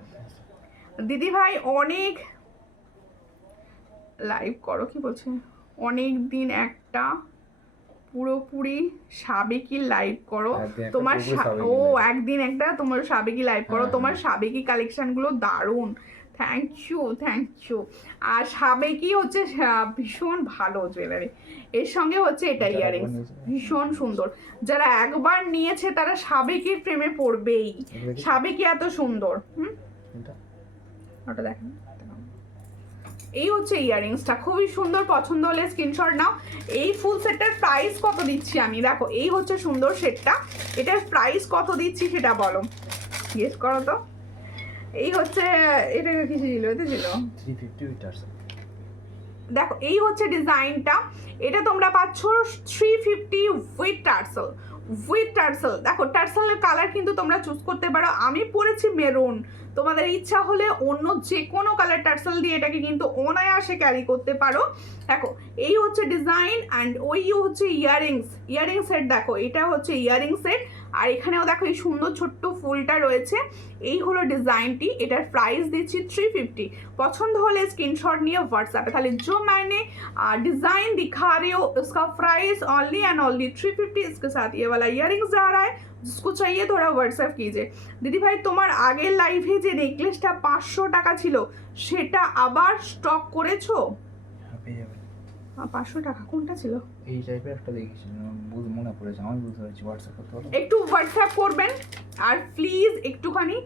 দিদি ভাই অনেক লাইভ করো, কি বলছে, অনেক দিন একটা পুরোপুরি সাবেকি লাইভ করো তোমার, একদিন একটা তোমার সাবেকি লাইভ করো, তোমার সাবেকি কালেকশনগুলো দারুণ। Thank you. আর সাবেকি হচ্ছে ভীষণ ভালো জুয়েলারি, এর সঙ্গে হচ্ছে এটা ইয়ারিংস ভীষণ সুন্দর। যারা একবার নিয়েছে তারা সাবেকির প্রেমে পড়বেই, সাবেকি এত সুন্দর। ওটা দেখেন, এই হচ্ছে ইয়াররিংসটা, খুবই সুন্দর। পছন্দ হলে স্ক্রিনশট নাও। এই ফুল সেটটার প্রাইস কত দিচ্ছি আমি, দেখো এই হচ্ছে সুন্দর সেটটা, এটার প্রাইস কত দিচ্ছি সেটা বলো, গেস করো তো। এই হচ্ছে এটা কি ছিল, এটা ছিল 350 দেখো এই হচ্ছে ডিজাইনটা, এটা তোমরা পাচ্ছ 350 উইথ টার্সেল। দেখো টার্সেলের কালার কিন্তু তোমরা চুজ করতে পারো, আমি পরেছি মেরুন, তোমাদের ইচ্ছা হলে অন্য যে কোনো কালার টার্সেল দিয়ে এটাকে কিন্তু অনায়াসে ক্যারি করতে পারো। দেখো এই হচ্ছে ডিজাইন, অ্যান্ড ওই হচ্ছে ইয়ারিং সেট। দেখো এটা হচ্ছে ইয়ারিং সেট, আর এখানেও দেখো এই সুন্দর ছোট্ট ফুলটা রয়েছে। এই হলো ডিজাইনটি, এটার প্রাইস দিচ্ছি 350। पसंद होले स्क्रीनशॉट निये व्हाट्सएप पे। ताहले जो मैंने डिज़ाइन दिखा रही हो उसका प्राइस ओनली एंड ओनली 350। इसके साथ ये वाला इयरिंग्स जा रहा है, जिसको चाहिए थोड़ा व्हाट्सएप कीजिए। दीदी भाई तुम्हार आगे लाइफे যে নেকলেসটা 500 টাকা ছিল সেটা আবার স্টক করেছো? হ্যাঁ পেয়ে যাবেন। 500 টাকা কোনটা ছিল? এই টাইপের একটা দেখেছিলাম, মনে পড়েছে, আমি বুঝতে পারছি। হোয়াটসঅ্যাপ করতে হবে, একটু হোয়াটসঅ্যাপ করবেন, আর প্লিজ একটুখানি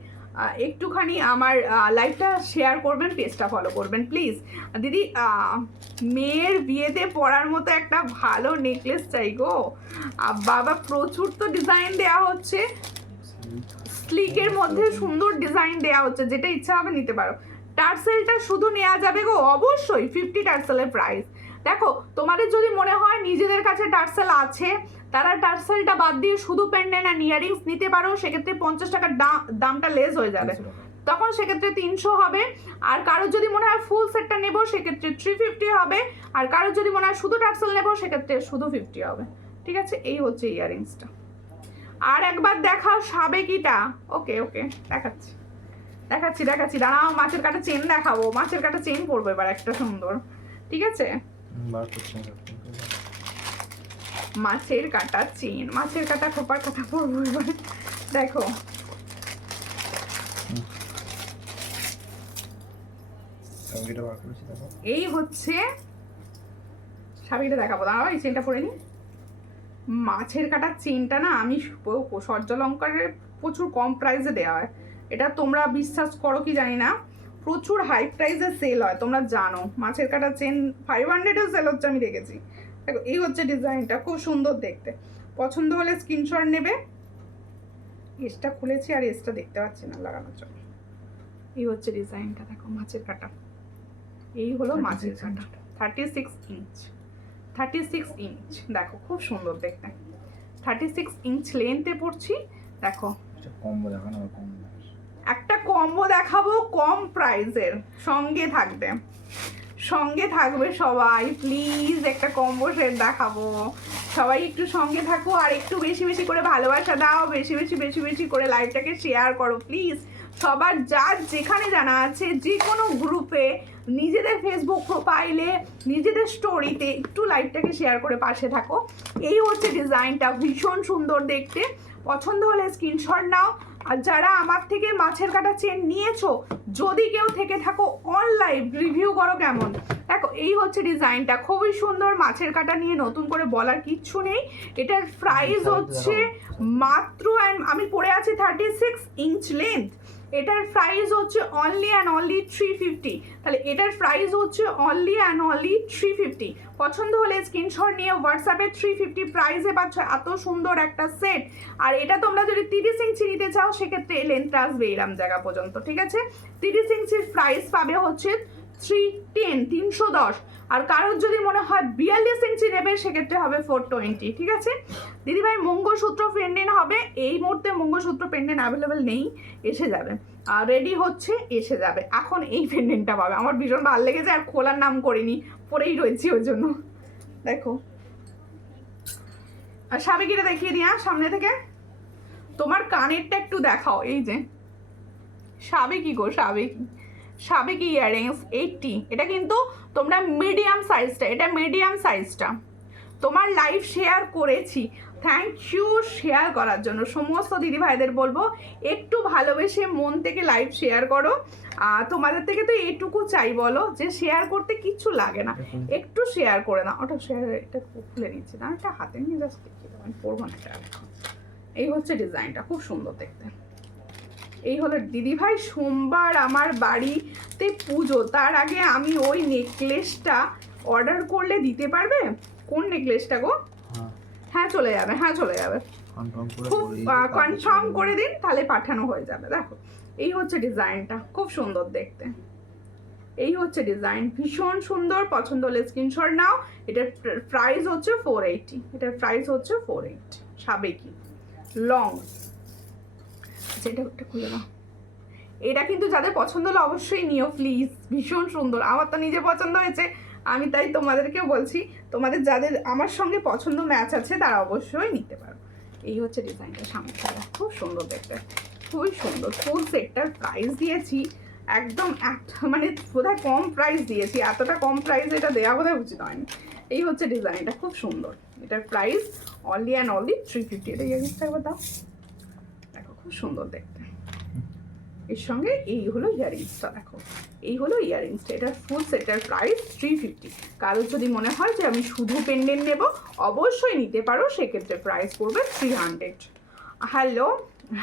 একটুখানি আমার লাইভটা শেয়ার করবেন, পেজটা ফলো করবেন প্লিজ। দিদি মেয়ের বিয়েতে পরার মতো একটা ভালো নেকলেস চাই গো বাবা। প্রচুর তো ডিজাইন দেওয়া হচ্ছে, স্লিকের মধ্যে সুন্দর ডিজাইন দেওয়া হচ্ছে, যেটা ইচ্ছা হবে নিতে পারো। টার্সেলটা শুধু নেওয়া যাবে গো অবশ্যই 50 টার্সেলের প্রাইস। দেখো তোমাদের যদি মনে হয় নিজেদের কাছে টার্সেল আছে, তারা টার্সেলটা বাদ দিয়ে শুধু পেন্ডেন্ট আর ইয়ারিংস নিতে পারো, সেক্ষেত্রে 50 টাকার দামটা লেস হয়ে যাবে, তখন সেক্ষেত্রে 300 হবে। আর কারোর যদি মনে হয় ফুল সেটটা নেবো সেক্ষেত্রে 350 হবে, আর কারোর যদি মনে হয় শুধু টার্সেল নেবো সেক্ষেত্রে শুধু 50 হবে। ঠিক আছে, এই হচ্ছে ইয়ারিংসটা। আর একবার দেখাও সাবেকিটা। ওকে ওকে দেখাচ্ছি দেখাচ্ছি দেখাচ্ছি, দাঁড়াও মাছের কাটা চেন দেখাবো, মাছের কাটা চেন পরবো এবার একটা সুন্দর। ঠিক আছে, মাছের কাটা চেন, মাছের কাটা খোপার কাটা পরবো এবার। দেখো এই হচ্ছে সাবিটা দেখাবো, দাঁড়াও এই চেনটা পরে নি। মাছের কাটার চেনটা না আমি সূর্যালঙ্কারের প্রচুর কম প্রাইসে দেওয়া হয়, এটা তোমরা বিশ্বাস করো কি জানি না, প্রচুর হাই প্রাইসে সেল হয়, তোমরা জানো। মাছের কাটার চেন 500-এও সেল হচ্ছে আমি দেখেছি। দেখো এই হচ্ছে ডিজাইনটা, খুব সুন্দর দেখতে। পছন্দ হলে স্ক্রিনশট নেবে। এসটা খুলেছি আর এসটা দেখতে পাচ্ছি না লাগানোর জন্য। এই হচ্ছে ডিজাইনটা, দেখো মাছের কাটা, এই হলো মাছের কাটা 36 ইঞ্চ, 36 ইঞ্চ। দেখো খুব সুন্দর দেখতে, 36 ইঞ্চ লেন্থে পড়ছি। দেখো একটা কম্বো দেখাবো কম প্রাইসের, সঙ্গে থাকবে সবাই প্লিজ, একটা কম্বো সেট দেখাবো, সবাই একটু সঙ্গে থাকো আর একটু বেশি বেশি করে ভালোবাসা দাও, বেশি বেশি করে লাইভটাকে শেয়ার করো প্লিজ। সবার যার যেখানে জানা আছে যে কোনো গ্রুপে, নিজেদের ফেসবুক প্রোফাইলে, নিজেদের স্টোরিতে একটু লাইভটাকে শেয়ার করে পাশে থাকো। এই হচ্ছে ডিজাইনটা, ভীষণ সুন্দর দেখতে। পছন্দ হলে স্ক্রিনশট নাও। আর যারা আমার থেকে মাছের কাটা চেন নিয়েছো, যদি কেউ থেকে থাকো অনলাইন রিভিউ করো কেমন। দেখো এই হচ্ছে ডিজাইনটা, খুবই সুন্দর। মাছের কাটা নিয়ে নতুন করে বলার কিচ্ছু নেই। এটার প্রাইস হচ্ছে মাত্র, আমি পরে আছি 36 ইঞ্চ লেন্থ, এটার প্রাইস হচ্ছে অনলি অ্যান্ড অনলি 350। তাহলে এটার প্রাইস হচ্ছে অনলি অ্যান্ড অনলি 350। পছন্দ হলে স্ক্রিনশট নিয়ে হোয়াটসঅ্যাপে 350 প্রাইসে পাচ্ছ এত সুন্দর একটা সেট। আর এটা তোমরা যদি 30 ইঞ্চি নিতে চাও সেক্ষেত্রে এই লেন্থটা আসবে এরম জায়গা পর্যন্ত। ঠিক আছে, 30 ইঞ্চির প্রাইস পাবে হচ্ছে 310। আর কারোর যদি মনে হয় 42 ইঞ্চি নেবে সেক্ষেত্রে হবে 420। ঠিক আছে দিদিভাই, মঙ্গলসূত্র পেন্ডেন্ট হবে। এই মুহূর্তে মঙ্গলসূত্র পেন্ডেন্ট অ্যাভেলেবেল নেই, এসে যাবে, আর রেডি হচ্ছে, এসে যাবে। এখন এই পেন্ডেন্টটা পাবে, আমার ভীষণ ভালো লেগেছে, আর খোলার নাম করিনি, পরেই রয়েছি ওই জন্য। দেখো আর সাবেকিটা দেখিয়ে দিয়া সামনে থেকে, তোমার কানেরটা একটু দেখাও। এই যে সাবেকি গো, সাবেকি ইয়ারিংস 80। এটা কিন্তু তোমরা মিডিয়াম সাইজটা, এটা মিডিয়াম সাইজটা। তোমার লাইভ শেয়ার করেছি, থ্যাংক ইউ শেয়ার করার জন্য। সমস্ত দিদিভাইদের বলবো একটু ভালোবেসে মন থেকে লাইভ শেয়ার করো। তোমাদের থেকে তো এইটুকু চাই বলো যে শেয়ার করতে কিচ্ছু লাগে না, একটু শেয়ার করে না। ওটা শেয়ার, এটা খুলে নিচ্ছি না, এটা হাতে নিয়ে জাস্ট দেখিয়ে দেবো, আমি পরবো না এটা। এই হচ্ছে ডিজাইনটা, খুব সুন্দর দেখতে। এই হলো দিদিভাই, সোমবার আমার বাড়িতে পুজো, তার আগে আমি ওই নেকলেসটা অর্ডার করলে দিতে পারবে? কোন নেকলেসটা গো? হ্যাঁ চলে যাবে, হ্যাঁ চলে যাবে, খুব কনফার্ম করে দিন, তাহলে পাঠানো হয়ে যাবে। দেখো এই হচ্ছে ডিজাইনটা, খুব সুন্দর দেখতে। এই হচ্ছে ডিজাইন, ভীষণ সুন্দর। পছন্দ হলে স্ক্রিনশট নাও। এটার প্রাইস হচ্ছে 480, এটার প্রাইস হচ্ছে 480। সাবেকি লং, যেটা ওটা খুলে নাও। এটা কিন্তু যাদের পছন্দ হলো অবশ্যই নিও প্লিজ, ভীষণ সুন্দর। আমার তো নিজে পছন্দ হয়েছে, আমি তাই তোমাদেরকেও বলছি, তোমাদের যাদের আমার সঙ্গে পছন্দ ম্যাচ আছে তারা অবশ্যই নিতে পারো। এই হচ্ছে ডিজাইনটা, সামনে খুব সুন্দর দেখতে, খুবই সুন্দর। ফুল সেটটার প্রাইস দিয়েছি একদম মানে বোধহয় কম প্রাইস দিয়েছি, এতটা কম প্রাইস এটা দেওয়া বোধহয় উচিত হয়নি। এই হচ্ছে ডিজাইনটা, খুব সুন্দর। এটার প্রাইস অনলি অ্যান্ড অনলি 350। এটা ইয়ারিংসটা একবার দাও, দেখো খুব সুন্দর দেখতে। এর সঙ্গে এই হলো ইয়ারিংসটা, দেখো এই হলো ইয়ারিংসটা। এটার ফুল সেটার প্রাইস 350। কারোর যদি মনে হয় যে আমি শুধু পেন্ডেন্ট নেব অবশ্যই নিতে পারো, সেক্ষেত্রে প্রাইস পড়বে 300। হ্যালো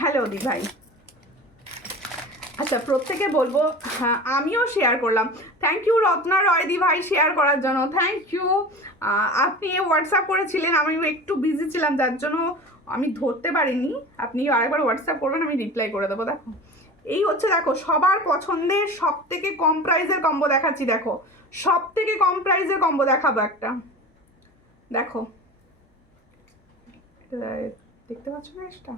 হ্যালো দি ভাই, আচ্ছা প্রত্যেকে বলবো, হ্যাঁ আমিও শেয়ার করলাম। থ্যাংক ইউ রত্না রয়দি ভাই শেয়ার করার জন্য, থ্যাংক ইউ। আপনি হোয়াটসঅ্যাপ করেছিলেন, আমি একটু বিজি ছিলাম যার জন্য আমি ধরতে পারিনি। আপনি আরেকবার হোয়াটসঅ্যাপ করবেন, আমি রিপ্লাই করে দেবো। দেখো এই হচ্ছে, দেখো সবার পছন্দের সব থেকে কম প্রাইসের কম্বো দেখাচ্ছি। দেখো সব থেকে কম প্রাইসের কম্বো দেখাবো একটা। দেখো দেখতে পাচ্ছ না এটা?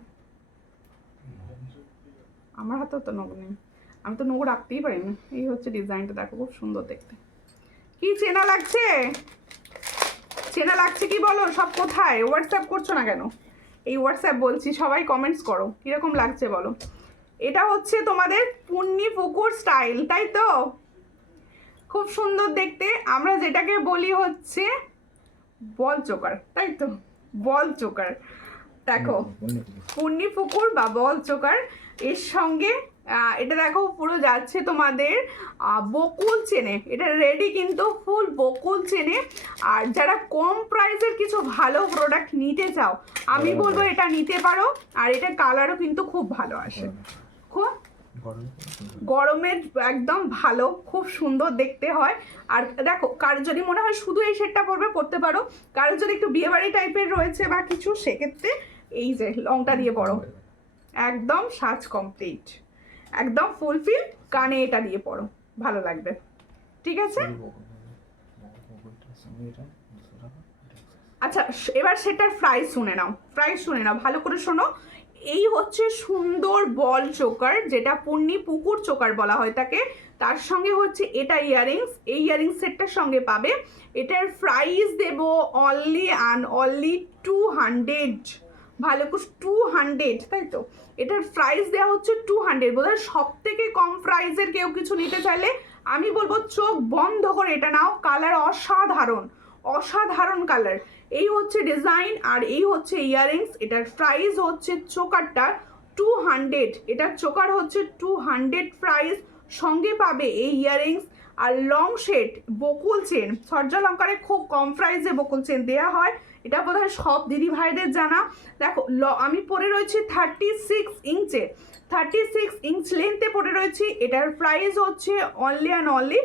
আমার হাতেও তো নখ নেই, আমি তো নখ রাখতেই পারি না। এই হচ্ছে ডিজাইনটা, দেখো খুব সুন্দর দেখতে। কি চেনা লাগছে? চেনা লাগছে কি বলো? সব কোথায়? হোয়াটসঅ্যাপ করছো না কেন? এই হোয়াটসঅ্যাপ বলছি, সবাই কমেন্টস করো কীরকম লাগছে বলো। এটা হচ্ছে তোমাদের পুন্নি পুকুর স্টাইল, তাই তো? খুব সুন্দর দেখতে। আমরা যেটাকে বলি হচ্ছে বল চোকার, তাই তো? বল চোকার। দেখো পুন্নি পুকুর বা বল চোকার, এর সঙ্গে এটা দেখো পুরো যাচ্ছে তোমাদের বকুল চেনে। এটা রেডি কিন্তু ফুল বকুল চেনে। আর যারা কম প্রাইসের কিছু ভালো প্রোডাক্ট নিতে চাও, আমি বলবো এটা নিতে পারো। আর এটা কালারও কিন্তু খুব ভালো আসে, খুব গরমের একদম ভালো, খুব সুন্দর দেখতে হয়। আর দেখো কারোর যদি মনে হয় শুধু এই সেটটা পরতে পারো। কারোর যদি একটু বিয়েবাড়ি টাইপের রয়েছে বা কিছু, সেক্ষেত্রে এই যে লংটা দিয়ে পরো, একদম সাজ কমপ্লিট, একদম ফুলফিল। কানে এটা দিয়ে পরো, ভালো লাগবে। ঠিক আছে, আচ্ছা এবার সেটার প্রাইস শুনে নাও, প্রাইস শুনে নাও ভালো করে শোনো। এই হচ্ছে সুন্দর বল চোকার, যেটা পুন্নি পুকুর চোকার বলা হয় তাকে। তার সঙ্গে হচ্ছে এটা ইয়াররিংস, এই ইয়াররিংস সেটটার সঙ্গে পাবে। এটার প্রাইস দেব অনলি অ্যান্ড অনলি 200। ভালো করে 200, তাই তো? এটার প্রাইস দেওয়া হচ্ছে 200। বোধহয় সব থেকে কম প্রাইসের কেউ কিছু নিতে চাইলে আমি বলবো চোখ বন্ধ করে এটা নাও। কালার অসাধারণ, অসাধারণ কালার। এই হচ্ছে ডিজাইন আর এই হচ্ছে ইয়াররিংস। এটার প্রাইস হচ্ছে চোকারটা 200, এটার চোকার হচ্ছে 200 প্রাইস। সঙ্গে পাবে এই ইয়াররিংস আর লং সেট বকুল চেন। সূর্যালঙ্কারে খুব কম প্রাইসে বকুল চেন দেওয়া হয়, এটা বোধহয় সব দিদি ভাইদের জানা। দেখো আমি পরে রয়েছি 36 ইঞ্চে, 36 ইঞ্চ লেন্থে পরে রয়েছি। এটার প্রাইস হচ্ছে অনলি অ্যান্ড অনলি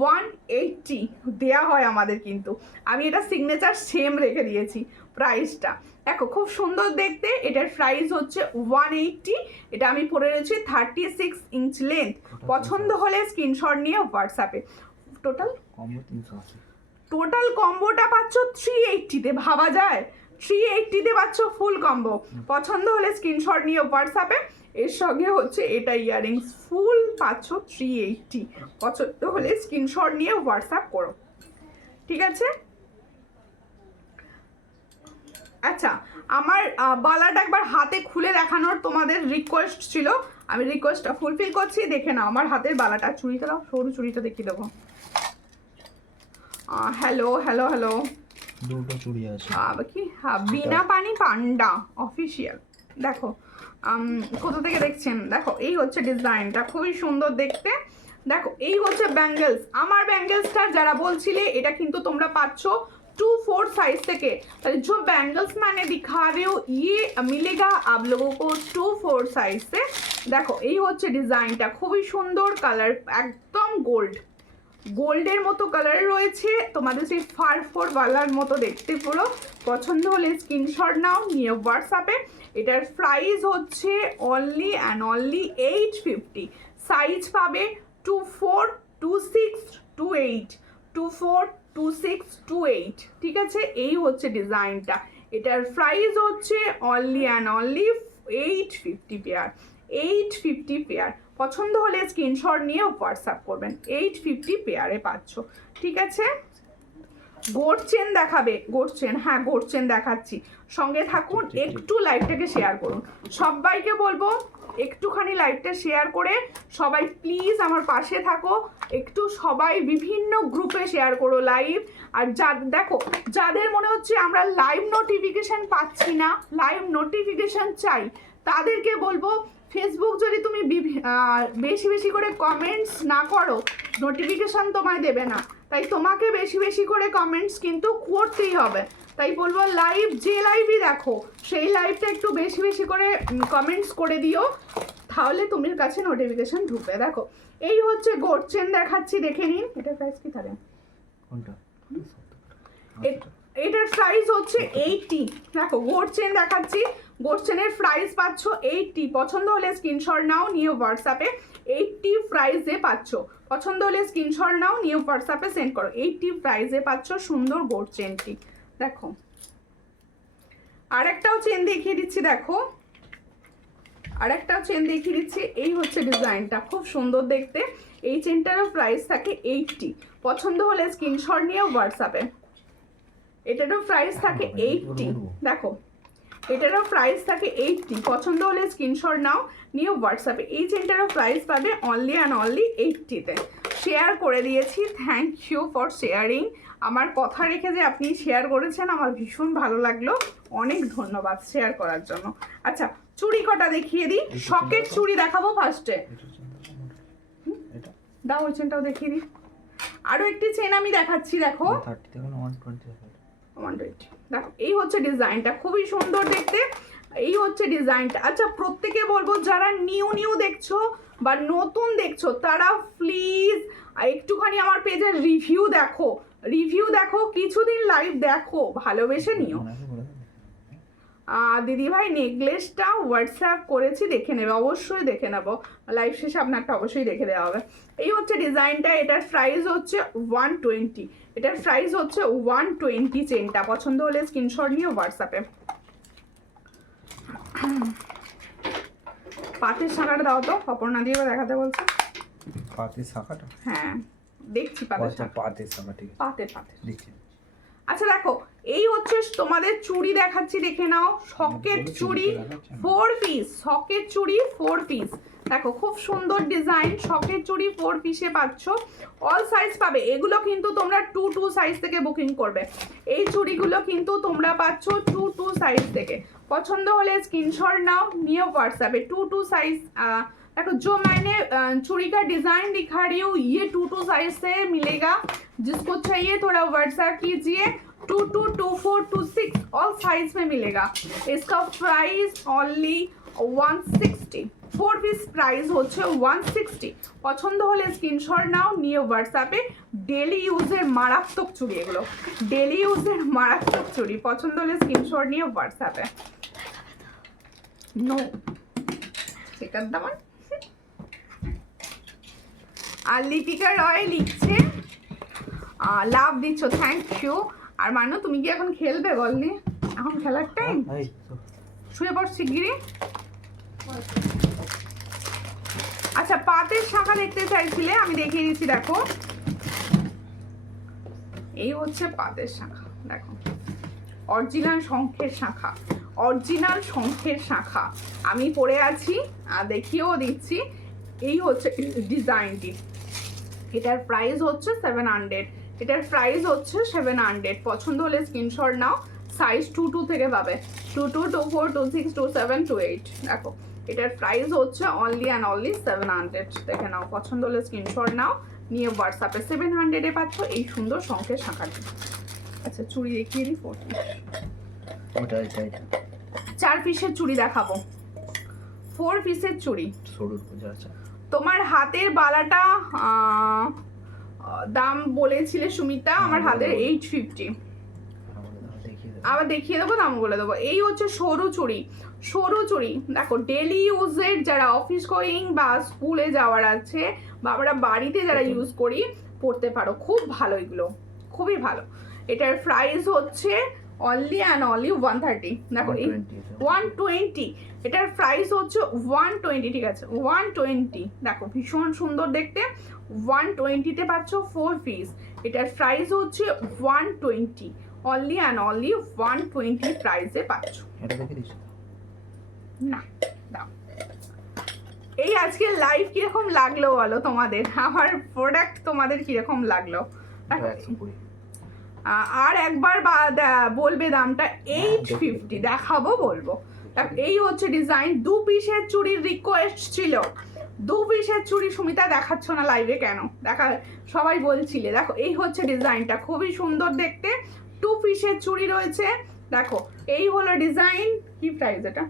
180 দেওয়া হয় আমাদের, কিন্তু আমি এটা সিগনেচার সেম রেখে দিয়েছি প্রাইসটা। দেখো খুব সুন্দর দেখতে। এটার প্রাইস হচ্ছে 180। এটা আমি পরে রয়েছি 36 ইঞ্চ লেন্থ। পছন্দ হলে স্ক্রিনশট নিয়ে হোয়াটসঅ্যাপে। টোটাল কম্বো 380, টোটাল কম্বোটা পাচ্ছ 380-তে। ভাবা যায় 380-তে পাচ্ছ ফুল কম্বো। পছন্দ হলে স্ক্রিনশট নিয়ে হোয়াটসঅ্যাপে। এর সঙ্গে হচ্ছে এটা ইয়াররিংস ফুল পাচ্ছ 380। পছন্দ হলে স্ক্রিনশট নিয়ে হোয়াটসঅ্যাপ করো, ঠিক আছে? আচ্ছা আমার বালাটা একবার হাতে খুলে দেখানোর তোমাদের রিকোয়েস্ট ছিল, আমি রিকোয়েস্টটা ফুলফিল করছি। দেখে নাও আমার হাতের বালাটা। চুড়িটা দাও, সরু চুড়িটা দেখিয়ে দেবো। হ্যালো হ্যালো হ্যালো, দুটো চুড়ি আছে কি বিনা পানি পান্ডা অফিসিয়াল। দেখো কোথা থেকে দেখছেন? দেখো এই হচ্ছে ডিজাইনটা, খুবই সুন্দর দেখতে। দেখো এই হচ্ছে ব্যাঙ্গেলস। আমার ব্যাঙ্গেলসটা যারা বলছিলে, এটা কিন্তু তোমরা পাচ্ছ 2-4 साइज থেকে। তাহলে जो बैंगल्स मैंने दिखा रही हूँ ये मिलेगा आप लोगों को 2-4 साइज से। দেখো এই হচ্ছে ডিজাইনটা, খুবই সুন্দর কালার, একদম গোল্ড, গোল্ডের মতো কালার রয়েছে। তোমাদের সেই ফারফোর বালার মতো দেখতে পুরো। পছন্দ হলে স্ক্রিনশট নাও নিয়ে হোয়াটসঅ্যাপে। এটার প্রাইস হচ্ছে অনলি অ্যান্ড অনলি 850। সাইজ পাবে 24, 26, 28, 24, 26, 28। ঠিক আছে, এই হচ্ছে ডিজাইনটা। এটার প্রাইস হচ্ছে only and only 850 pair, 850 pair. পছন্দ হলে স্ক্রিনশট নিয়ে হোয়াটসঅ্যাপ করবেন। 850 পেয়ারে পাচ্ছ, ঠিক আছে? গোট চেন দেখাবে? গোট চেন, হ্যাঁ গোট চেন দেখাচ্ছি। সঙ্গে থাকুন, একটু লাইভটাকে শেয়ার করুন। সবাইকে বলবো একটুখানি লাইভটা শেয়ার করে সবাই প্লিজ আমার পাশে থাকো। একটু সবাই বিভিন্ন গ্রুপে শেয়ার করো লাইভ। আর দেখো যাদের মনে হচ্ছে আমরা লাইভ নোটিফিকেশান পাচ্ছি না, লাইভ নোটিফিকেশান চাই, তাদেরকে বলবো ফেসবুক যদি তুমি বেশি বেশি করে কমেন্টস না করো, নোটিফিকেশান তোমায় দেবে না। তাই তোমাকে বেশি বেশি করে কমেন্টস কিন্তু করতেই হবে। তাই বলবো লাইভ, যে লাইভই দেখো সেই লাইভটা একটু বেশি বেশি করে কমেন্টস করে দিও, তাহলে তোমার কাছে নোটিফিকেশন ঢুকবে। দেখো এই হচ্ছে গোল্ড চেন দেখাচ্ছি, দেখে নিন। এটার প্রাইস কি থাকে? কোনটা? এটার প্রাইস হচ্ছে 80। দেখো গোল্ড চেন দেখাচ্ছি, গোল্ড চেনের প্রাইস পাচ্ছ 80। পছন্দ হলে স্ক্রিনশট নাও, নিয়ে হোয়াটসঅ্যাপে 80 প্রাইসে পাচ্ছ। পছন্দ হলে স্ক্রিনশট নাও, নিয়ে হোয়াটসঅ্যাপে সেন্ড করো। 80 প্রাইসে পাচ্ছ সুন্দর গোল্ড চেনটি। দেখো আরেকটাও চেন দেখিয়ে দিচ্ছি, দেখো আরেকটাও চেন দেখিয়ে দিচ্ছি। এই হচ্ছে ডিজাইনটা, খুব সুন্দর দেখতে। এই চেনটারও প্রাইস থাকে 80। পছন্দ হলে স্ক্রিনশট নিয়ে হোয়াটসঅ্যাপে। এটারও প্রাইস থাকে 80। দেখো এটারও প্রাইস থাকে 80। পছন্দ হলে স্ক্রিনশট নাও, নিয়ে হোয়াটসঅ্যাপে। এই চেনটারও প্রাইস পাবে অনলি অ্যান্ড অনলি 80-তে। শেয়ার করে দিয়েছি, থ্যাংক ইউ ফর শেয়ারিং। আমার কথা রেখে যে আপনি শেয়ার করেছেন আমার ভীষণ ভালো লাগলো, অনেক ধন্যবাদ শেয়ার করার জন্য। আচ্ছা চুড়ি কটা দেখিয়ে দিই, সকেট চুড়ি দেখাবো ফার্স্টে। দাও ওই চেনটাও দেখিয়ে দিই। আরও একটি চেন আমি দেখাচ্ছি, দেখো 30 থেকে 120। 120। দেখো এই হচ্ছে ডিজাইনটা, খুবই সুন্দর দেখতে। এই হচ্ছে ডিজাইনটা। আচ্ছা প্রত্যেকে বলবো যারা নিউ দেখছো বা নতুন দেখছো তারা প্লিজ একটুখানি আমার পেজের রিভিউ দেখো, কিছুদিন লাইভ দেখো, ভালোবেসে নিও। দিদি ভাই নেকলেসটা হোয়াটসঅ্যাপ করেছি, দেখে নেবে, অবশ্যই দেখে নেবো। লাইভ শেষে আপনারটা অবশ্যই দেখে দেওয়া হবে। এই হচ্ছে ডিজাইনটা, এটার প্রাইস হচ্ছে 120। এটার প্রাইস হচ্ছে 120 চেনটা। পছন্দ হলে স্ক্রিনশট নিয়ে হোয়াটসঅ্যাপে। পাতের শাখাটা দাও তো, অপর্ণা দিয়ে দেখাতে বলছে। পাতের শাখাটা? হ্যাঁ দেখছি পাতের শাখা। পাতের শাখা, ঠিক আছে। পাতের দেখছি। আচ্ছা দেখো এই হচ্ছে তোমাদের চুড়ি দেখাচ্ছি, দেখে নাও। সকেট চুড়ি 4 পিস, সকেট চুড়ি 4 পিস। দেখো খুব সুন্দর ডিজাইন, সকেট চুড়ি 4 পিসে পাচ্ছ। অল সাইজ পাবে, এগুলো কিন্তু তোমরা 2 সাইজ থেকে বুকিং করবে। এই চুড়িগুলো কিন্তু তোমরা পাচ্ছ 2 সাইজ থেকে। পছন্দ হলে স্ক্রিনশট নাও, নিয়ে व्हाट्सएप 2 साइज। देखो जो मैंने चूड़ी का डिज़ाइन दिखा रही हूँ ये 2 साइज से मिलेगा। जिसको चाहिए थोड़ा व्हाट्सएप कीजिए। 22, 24, 26 ऑल साइज में मिलेगा। इसका प्राइस ओनली 160। 4 পিস প্রাইস হচ্ছে 160। পছন্দ হলে স্ক্রিনশট নাও, নিয়ে হোয়াটসঅ্যাপে। ডেলি ইউজের মারাত্মক চুড়ি এগুলো, ডেলি ইউজের মারাত্মক চুড়ি। পছন্দ হলে স্ক্রিনশট নিয়ে হোয়াটসঅ্যাপে। নো সেটার দাম। আর লিপিকা রয় লিখছে লাভ দিচ্ছ, থ্যাংক ইউ। আর মানো তুমি কি এখন খেলবে? বললি এখন খেলার টাইম, শুয়ে পড় শিগগিরি। আচ্ছা পাতের শাখা দেখতে চাইছিলে, আমি দেখিয়ে দিচ্ছি। দেখো এই হচ্ছে পাতের শাখা, দেখো অরিজিনাল শঙ্খের শাখা, অরিজিনাল শঙ্খের শাখা আমি পরে আছি আর দেখিয়েও দিচ্ছি। এই হচ্ছে ডিজাইনটি। এটার প্রাইস হচ্ছে 700। এটার প্রাইস হচ্ছে 700। পছন্দ হলে স্ক্রিনশট নাও। সাইজ 22 থেকে পাবে, 22, 24, 26, 27, 28। দেখো এটার প্রাইস হচ্ছে অনলি অ্যান্ড অনলি 700। দেখে নাও, পছন্দ হলে স্ক্রিনশট নাও, নিয়ে হোয়াটসঅ্যাপে। 700-এ পাচ্ছ এই সুন্দর শঙ্খের শাখাটি। আচ্ছা চুড়ি দেখিয়ে দিই। 4 পিসের চুড়ি দেখাবো, 4 পিসের চুড়ি। তোমার হাতের বালাটা দাম বলেছিলে সুমিতা, আমার হাতের 850। আবার দেখিয়ে দেবো, দাম বলে দেবো। এই হচ্ছে সরু চুড়ি, সরু চুড়ি। দেখো ডেলি ইউজের যারা অফিস গোয়িং বা স্কুলে যাওয়ার আছে বা আমরা বাড়িতে যারা ইউজ করি পড়তে পারো, খুব ভালো, এগুলো খুবই ভালো। এটার প্রাইস হচ্ছে অনলি অ্যান্ড অনলি 130। দেখো 120। এটার প্রাইস হচ্ছে 120, ঠিক আছে 120। দেখো ভীষণ সুন্দর দেখতে। 120-তে পাচ্ছ 4 পিস। এটার প্রাইস হচ্ছে 120, অনলি অ্যান্ড অনলি 120 প্রাইসে পাচ্ছ। না দাও। এই আজকে লাইভ কিরকম লাগলো বলো তোমাদের, আমার প্রোডাক্ট তোমাদের কিরকম লাগলো? আর একবার বলবে দামটা। 850 দেখাবো, বলবো। এই হচ্ছে ডিজাইন। 2 পিসের চুড়ির রিকোয়েস্ট ছিল, 2 পিসের চুড়ি সুমিতা দেখাচ্ছ না লাইভে কেন? দেখা সবাই বলছিলে। দেখো এই হচ্ছে ডিজাইনটা, খুবই সুন্দর দেখতে। 2 পিসের চুড়ি রয়েছে। দেখো এই হলো ডিজাইন। কি প্রাইস এটা?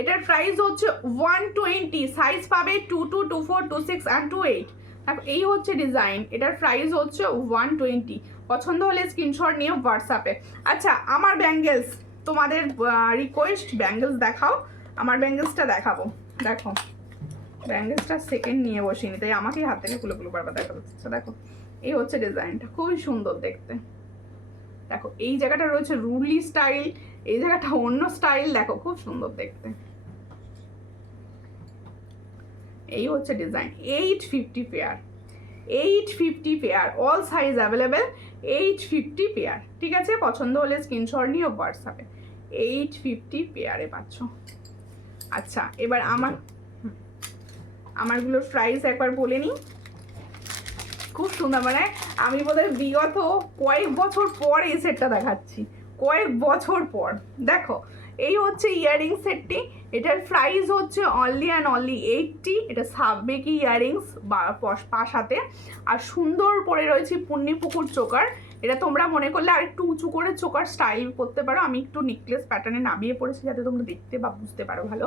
এটার প্রাইস হচ্ছে 120, সাইজ পাবে 22, 24, 26 অ্যান্ড 28। দেখো এই হচ্ছে ডিজাইন, এটার প্রাইস হচ্ছে 120। পছন্দ হলে স্ক্রিনশট নিয়ে হোয়াটসঅ্যাপে। আচ্ছা আমার ব্যাঙ্গেলস, তোমাদের রিকোয়েস্ট ব্যাঙ্গেলস দেখাও। আমার ব্যাঙ্গেলসটা দেখাবো, দেখো ব্যাঙ্গেলসটা সেকেন্ড নিয়ে বসিনি, তাই আমাকেই হাত থেকে খুলে খুলে বারবার দেখা যাচ্ছে। দেখো এই হচ্ছে ডিজাইনটা, খুবই সুন্দর দেখতে। দেখো এই জায়গাটা রয়েছে রুলি স্টাইল, এই জায়গাটা অন্য স্টাইল, দেখো খুব সুন্দর দেখতে। এই হচ্ছে design, 850 pair, 850 pair, all size available, 850 pair. ঠিক আছে, পছন্দ হলে স্ক্রিনশট নিয়ে হোয়াটসঅ্যাপে। 850 পেয়ারে পাচ্ছ। আচ্ছা এবার আমারগুলোর প্রাইস একবার বলে নিই। খুব সুন্দর, মানে আমি বোধহয় বিগত কয়েক বছর পর এই সেটটা দেখাচ্ছি, কয়েক বছর পর। দেখো এই হচ্ছে ইয়াররিং সেটটি, এটার প্রাইস হচ্ছে অনলি অ্যান্ড অনলি 80। এটা সাবমেকি ইয়াররিংস বা পাশাতে, আর সুন্দর পরে রয়েছে পুণ্যিপুকুর চোকার। এটা তোমরা মনে করলে আর একটু উঁচু করে চোকার স্টাইল করতে পারো, আমি একটু নেকলেস প্যাটার্নে নামিয়ে পড়েছি যাতে তোমরা দেখতে বা বুঝতে পারো ভালো।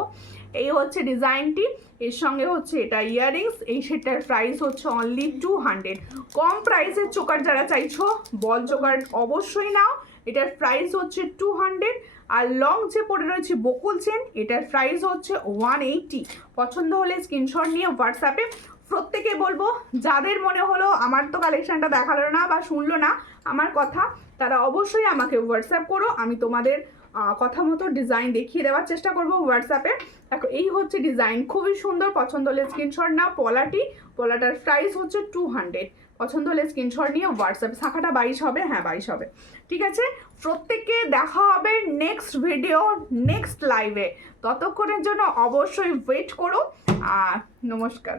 এই হচ্ছে ডিজাইনটি, এর সঙ্গে হচ্ছে এটা ইয়াররিংস। এই সেটটার প্রাইস হচ্ছে অনলি 200। কম প্রাইসের চোকার যারা চাইছো বল চোকার অবশ্যই নাও, এটার প্রাইস হচ্ছে 200। আর লং যে পরে রয়েছে বকুল চেন, এটার প্রাইস হচ্ছে 180। পছন্দ হলে স্ক্রিনশট নিয়ে হোয়াটসঅ্যাপে। প্রত্যেকে বলবো যাদের মনে হলো আমার তো কালেকশনটা দেখালো না বা শুনলো না আমার কথা, তারা অবশ্যই আমাকে হোয়াটসঅ্যাপ করো, আমি তোমাদের কথা মতো ডিজাইন দেখিয়ে দেওয়ার চেষ্টা করবো হোয়াটসঅ্যাপে। দেখো এই হচ্ছে ডিজাইন, খুবই সুন্দর। পছন্দ হলে স্ক্রিনশট না। পলাটার প্রাইস হচ্ছে 200। পছন্দ হলে স্ক্রিনশট নিয়ে হোয়াটসঅ্যাপ। শাখাটা 22 হবে, হ্যাঁ 22 হবে। ঠিক আছে, প্রত্যেককে দেখা হবে নেক্সট ভিডিও, নেক্সট লাইভে। ততক্ষণের জন্য অবশ্যই ওয়েট করো। নমস্কার।